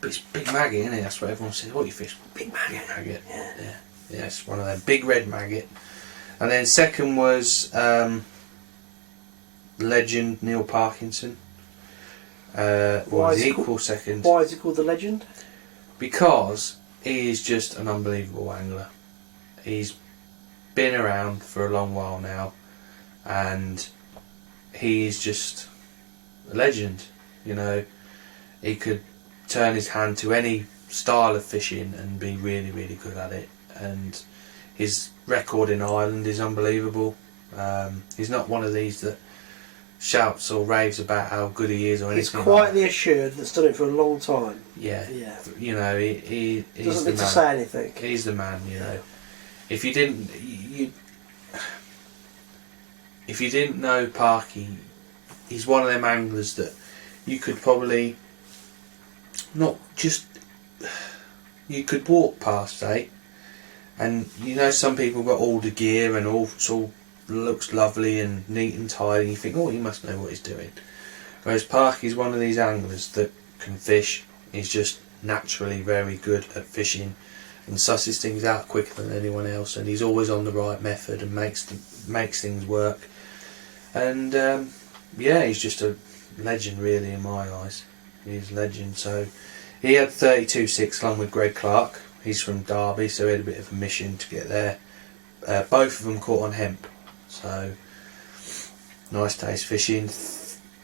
But it's big maggot, isn't it? That's what everyone says. What you fish? Big maggot. Big maggot. Yeah, it's one of them. Big red maggot. And then second was legend Neil Parkinson. Was equal second. Why is it called the legend? Because he is just an unbelievable angler. He's been around for a long while now, and he's just a legend. He could turn his hand to any style of fishing and be really, really good at it. And his record in Ireland is unbelievable. He's not one of these that shouts or raves about how good he is or anything. He's quietly assured that's done it for a long time. Yeah. He doesn't he's the need man. to say anything. He's the man. If you didn't, if you didn't know Parky, he's one of them anglers that you could probably not just. You could walk past, and some people got all the gear and it's all looks lovely and neat and tidy, and you think, he must know what he's doing. Whereas Parky's one of these anglers that can fish. He's just naturally very good at fishing and susses things out quicker than anyone else, and he's always on the right method and makes things work. And he's just a legend really in my eyes. He's a legend. So he had 32.6 along with Greg Clark. He's from Derby, so he had a bit of a mission to get there. Both of them caught on hemp, so nice day's fishing.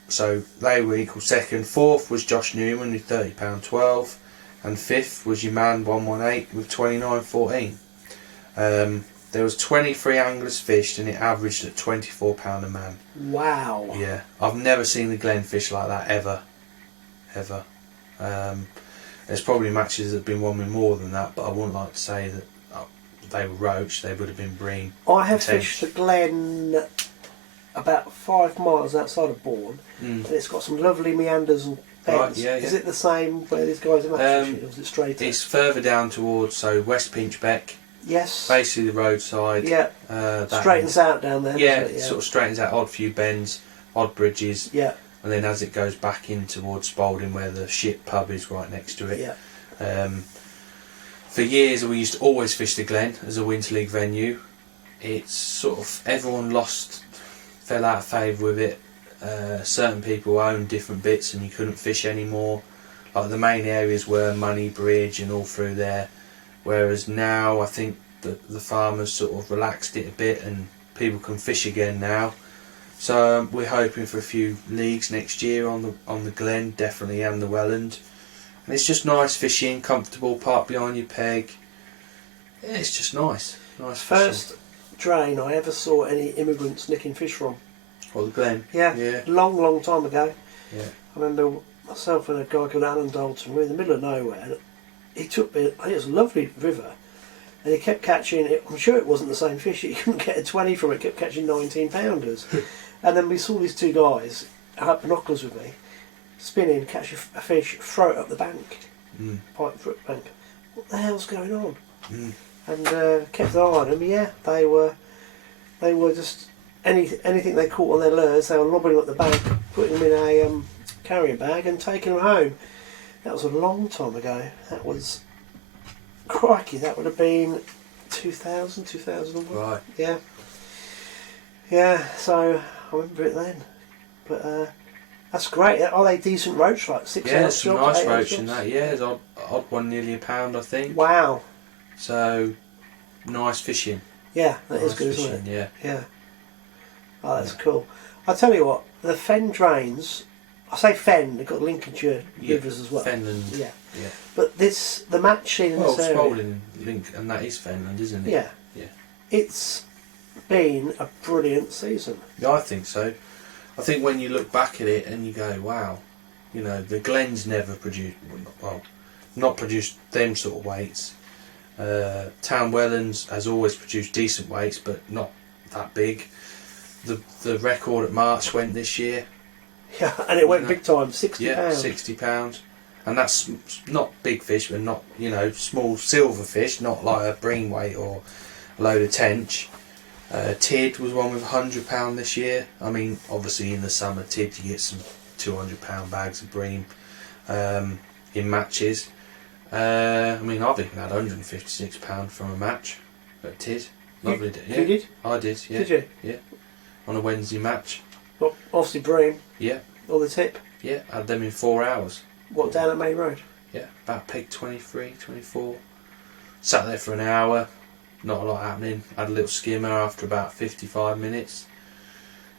So they were equal second. Fourth was Josh Newman with £30.12, and fifth was your man 118 with £29.14. There was 23 anglers fished, and it averaged at £24 a man. Wow. Yeah, I've never seen the Glen fish like that ever. There's probably matches that have been won with more than that, but I wouldn't like to say that they were roach. They would have been bream. I have fished the Glen about 5 miles outside of Bourne, and it's got some lovely meanders and Bends. Right, yeah, Is yeah. it the same where these guys are match fishing, or is it straighter? It's further down towards West Pinchbeck, Yes. basically the roadside. Yeah. That Straightens out down there. Yeah, doesn't it? it sort of straightens out odd few bends, odd bridges. Yeah. And then as it goes back in towards Spalding, where the ship pub is right next to it. Yeah. For years, we used to always fish the Glen as a Winter League venue. It's sort of everyone fell out of favour with it. Certain people owned different bits, and you couldn't fish anymore. Like the main areas were Money Bridge and all through there. Whereas now, I think the farmers sort of relaxed it a bit, and people can fish again now. So we're hoping for a few leagues next year on the Glen, definitely, and the Welland. And it's just nice fishing, comfortable, park behind your peg. Yeah, it's just nice. Nice fishing. First drain I ever saw any immigrants nicking fish from. Or the Glen. Yeah. Yeah. Long time ago. Yeah. I remember myself and a guy called Alan Dalton. We were in the middle of nowhere. And he took me. It was a lovely river, and he kept catching it. I'm sure it wasn't the same fish. He couldn't get a 20 from it. Kept catching 19-pounders. And then we saw these two guys had binoculars with me, spinning, catch a fish, throw it up the bank, pipe through the bank. What the hell's going on? And kept an eye on them. Yeah, they were just anything they caught on their lures. They were lobbing them up the bank, putting them in a carrier bag, and taking them home. That was a long time ago. That was crikey. That would have been 2000, 2001. Right. Yeah. Yeah. So I remember it then. But that's great. Are they decent roach? Like 6 Yeah, ounce some jobs, nice 8 roach ounce in jobs? that. Yeah, there's odd one nearly £1, I think. Wow. So nice fishing. Yeah, that is Nice good, fishing, isn't it? yeah. Yeah. Oh, that's cool. I'll tell you what, the fen drains, I say fen, they've got Lincolnshire rivers as well. Fenland. Yeah. Yeah. But the match scene in Well, this area, Spalding, Link, and that is Fenland, isn't it? yeah, Yeah. it's been a brilliant season. Yeah, I think so. I think when you look back at it and you go, wow, you know, the Glen's never produced, not produced them sort of weights. Town Wellands has always produced decent weights, but not that big. The record at March went this year. Yeah, and it went big time, £60. Yeah, £60. And that's not big fish, but not, you know, small silver fish, not like a bream weight or a load of tench. Tid was one with £100 this year. I mean, obviously in the summer, Tid you get some £200 bags of bream in matches. I mean, I've even had £156 from a match at Tid. Lovely day. Yeah, You did? I did. Yeah. Did you? Yeah. On a Wednesday match. Well, obviously bream, Yeah. or the tip. Yeah. Had them in 4 hours. What, down at Main Road? Yeah. About peg 23, 24. Sat there for an hour. Not a lot happening. Had a little skimmer after about 55 minutes.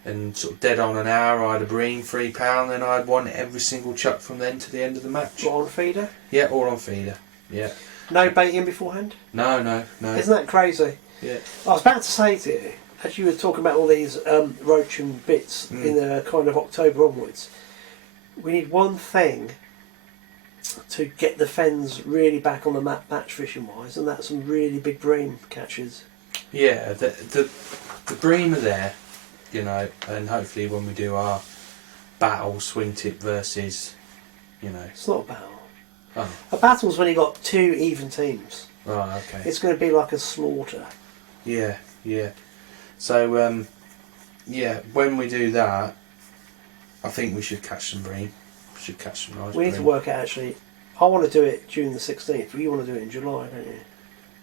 And sort of dead on an hour, I had a bream, £3. Then I had one every single chuck from then to the end of the match. What, on feeder? Yeah, all on feeder. Yeah. No baiting beforehand? No. Isn't that crazy? Yeah. I was about to say to you, as you were talking about all these roach and bits in the kind of October onwards, we need one thing to get the fens really back on the map match fishing wise, and that's some really big bream catches. Yeah, the bream are there, you know, and hopefully when we do our battle swing tip versus, you know. It's not a battle. Oh, A battle's when you got two even teams. right, okay. It's going to be like a slaughter. Yeah. So, yeah, when we do that, I think we should catch some bream. We should catch some nice We need to bream. work out actually. I want to do it June the 16th, but you want to do it in July, don't you?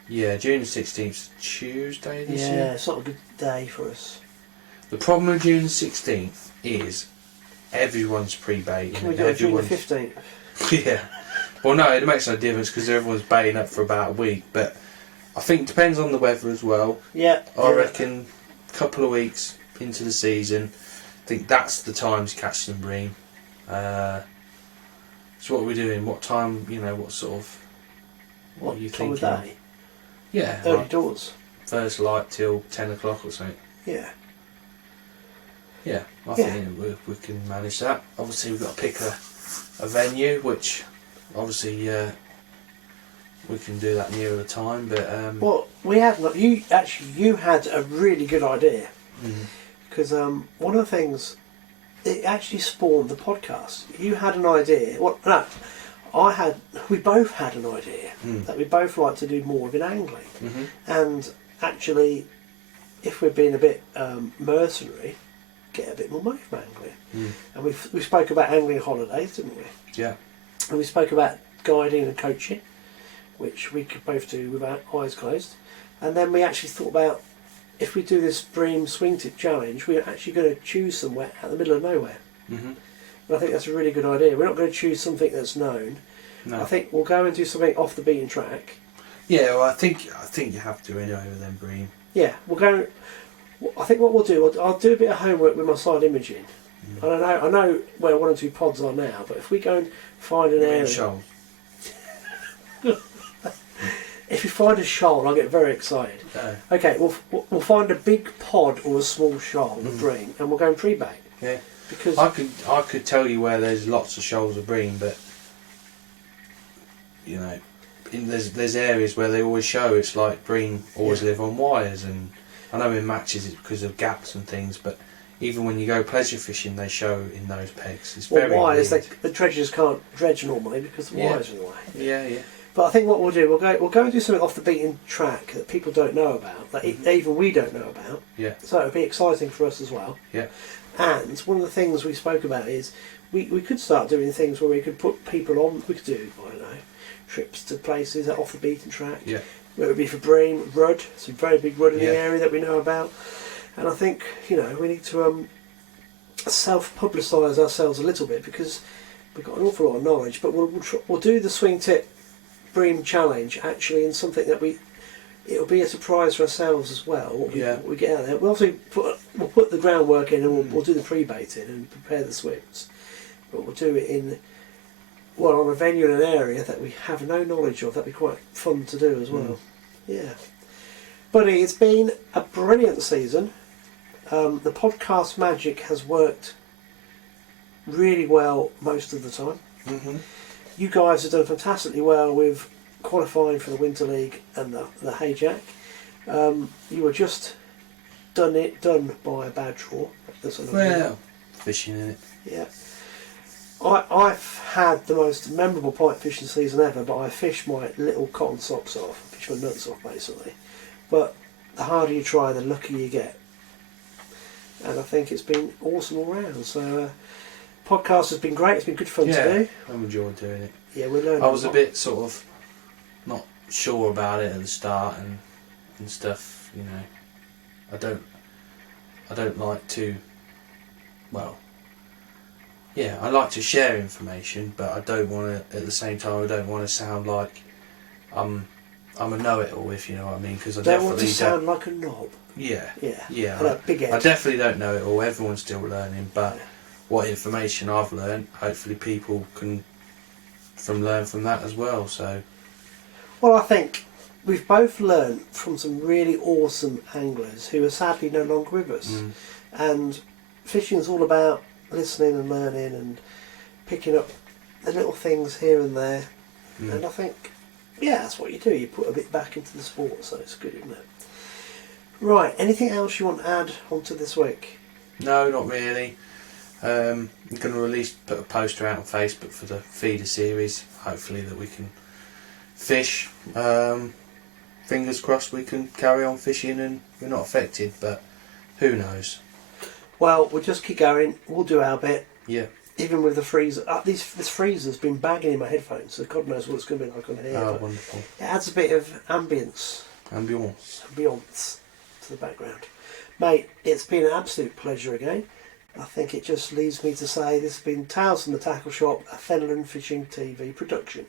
Yeah, June the 16th, Tuesday this Yeah, year. it's not a good day for us. The problem with June the 16th is everyone's pre-baiting. Can we do it June the 15th? Yeah. Well, no, it makes no difference because everyone's baiting up for about a week. But I think it depends on the weather as well. Yeah. I reckon a couple of weeks into the season, I think that's the time to catch some bream. So what are we doing? What time, you know, what sort of... What are you time thinking? of day? Yeah. Early like doors. first light till 10 o'clock or something. Yeah. Yeah, I Yeah. think we can manage that. Obviously, we've got to pick a venue, which obviously we can do that nearer the time. But Well, we had you had a really good idea because one of the things it actually spawned the podcast. You had an idea. Well, no, we both had an idea that we both like to do more in angling. Mm-hmm. And actually, if we're being a bit mercenary, get a bit more money from angling. And we spoke about angling holidays, didn't we? Yeah. And we spoke about guiding and coaching, which we could both do with our eyes closed. And then we actually thought about, if we do this Bream swing tip challenge, we're actually going to choose somewhere out the middle of nowhere. Mm-hmm. And I think that's a really good idea. We're not going to choose something that's known. No. I think we'll go and do something off the beaten track. Yeah, well, I think you have to anyway with them Bream. Yeah, we'll go. I think what we'll do, I'll do a bit of homework with my side imaging. I know where 1 and 2 pods are now, but if we go and find an area, Shoals. if we find a shoal, I'll get very excited. No. Okay, we'll find a big pod or a small shoal of bream, and we'll go and pre-bait. Yeah, because I could tell you where there's lots of shoals of bream, but you know, there's areas where they always show it's like bream always live on wires, and I know in matches it's because of gaps and things, but even when you go pleasure fishing, they show in those pegs. It's very wires. weird. The dredgers can't dredge normally because the wires are in the way. Yeah. But I think what we'll do, we'll go and do something off the beaten track that people don't know about, that even we don't know about. Yeah. So it'll be exciting for us as well. Yeah. And one of the things we spoke about is we could start doing things where we could put people on. We could do, I don't know, trips to places that off the beaten track. Yeah. Whether it be for bream, rudd, some very big rudd in the Yeah. area that we know about. And I think, we need to self-publicise ourselves a little bit, because we've got an awful lot of knowledge, but we'll do the swing tip bream challenge actually in something that it'll be a surprise for ourselves as well. What we get out there. We'll obviously put the groundwork in, and we'll do the pre-baiting and prepare the swims, but we'll do it on a venue in an area that we have no knowledge of. That'd be quite fun to do as well. Yeah. Buddy, it's been a brilliant season. The podcast magic has worked really well most of the time. Mm-hmm. You guys have done fantastically well with qualifying for the Winter League and the Hayjack. You were just done by a bad draw. Fishing in it. Yeah. I've had the most memorable pike fishing season ever, but I fished my little cotton socks off, fished my nuts off basically. But the harder you try, the luckier you get. And I think it's been awesome all round. So podcast has been great. It's been good fun to do. I've enjoyed doing it. Yeah, we're learning. I was a bit sort of not sure about it at the start and stuff. I don't like to. Well, yeah, I like to share information, but I don't want to. At the same time, I don't want to sound like I'm a know-it-all, if you know what I mean. Because I don't definitely want to sound like a knob. Yeah. Big head. I definitely don't know it all. Everyone's still learning, but what information I've learned, hopefully people can learn from that as well. So, well, I think we've both learned from some really awesome anglers who are sadly no longer with us. And fishing is all about listening and learning and picking up the little things here and there. And I think, that's what you do. You put a bit back into the sport, so it's good, isn't it? Right, anything else you want to add onto this week? No, not really. I'm going to put a poster out on Facebook for the feeder series. Hopefully that we can fish. Fingers crossed we can carry on fishing and we're not affected, but who knows? Well, we'll just keep going. We'll do our bit. Yeah. Even with the freezer. This freezer's been bagging in my headphones, so God knows what it's going to be like on here. Oh, wonderful. It adds a bit of ambience to the background. Mate, it's been an absolute pleasure again. I think it just leaves me to say this has been Tales from the Tackle Shop, a Fenland Fishing TV production.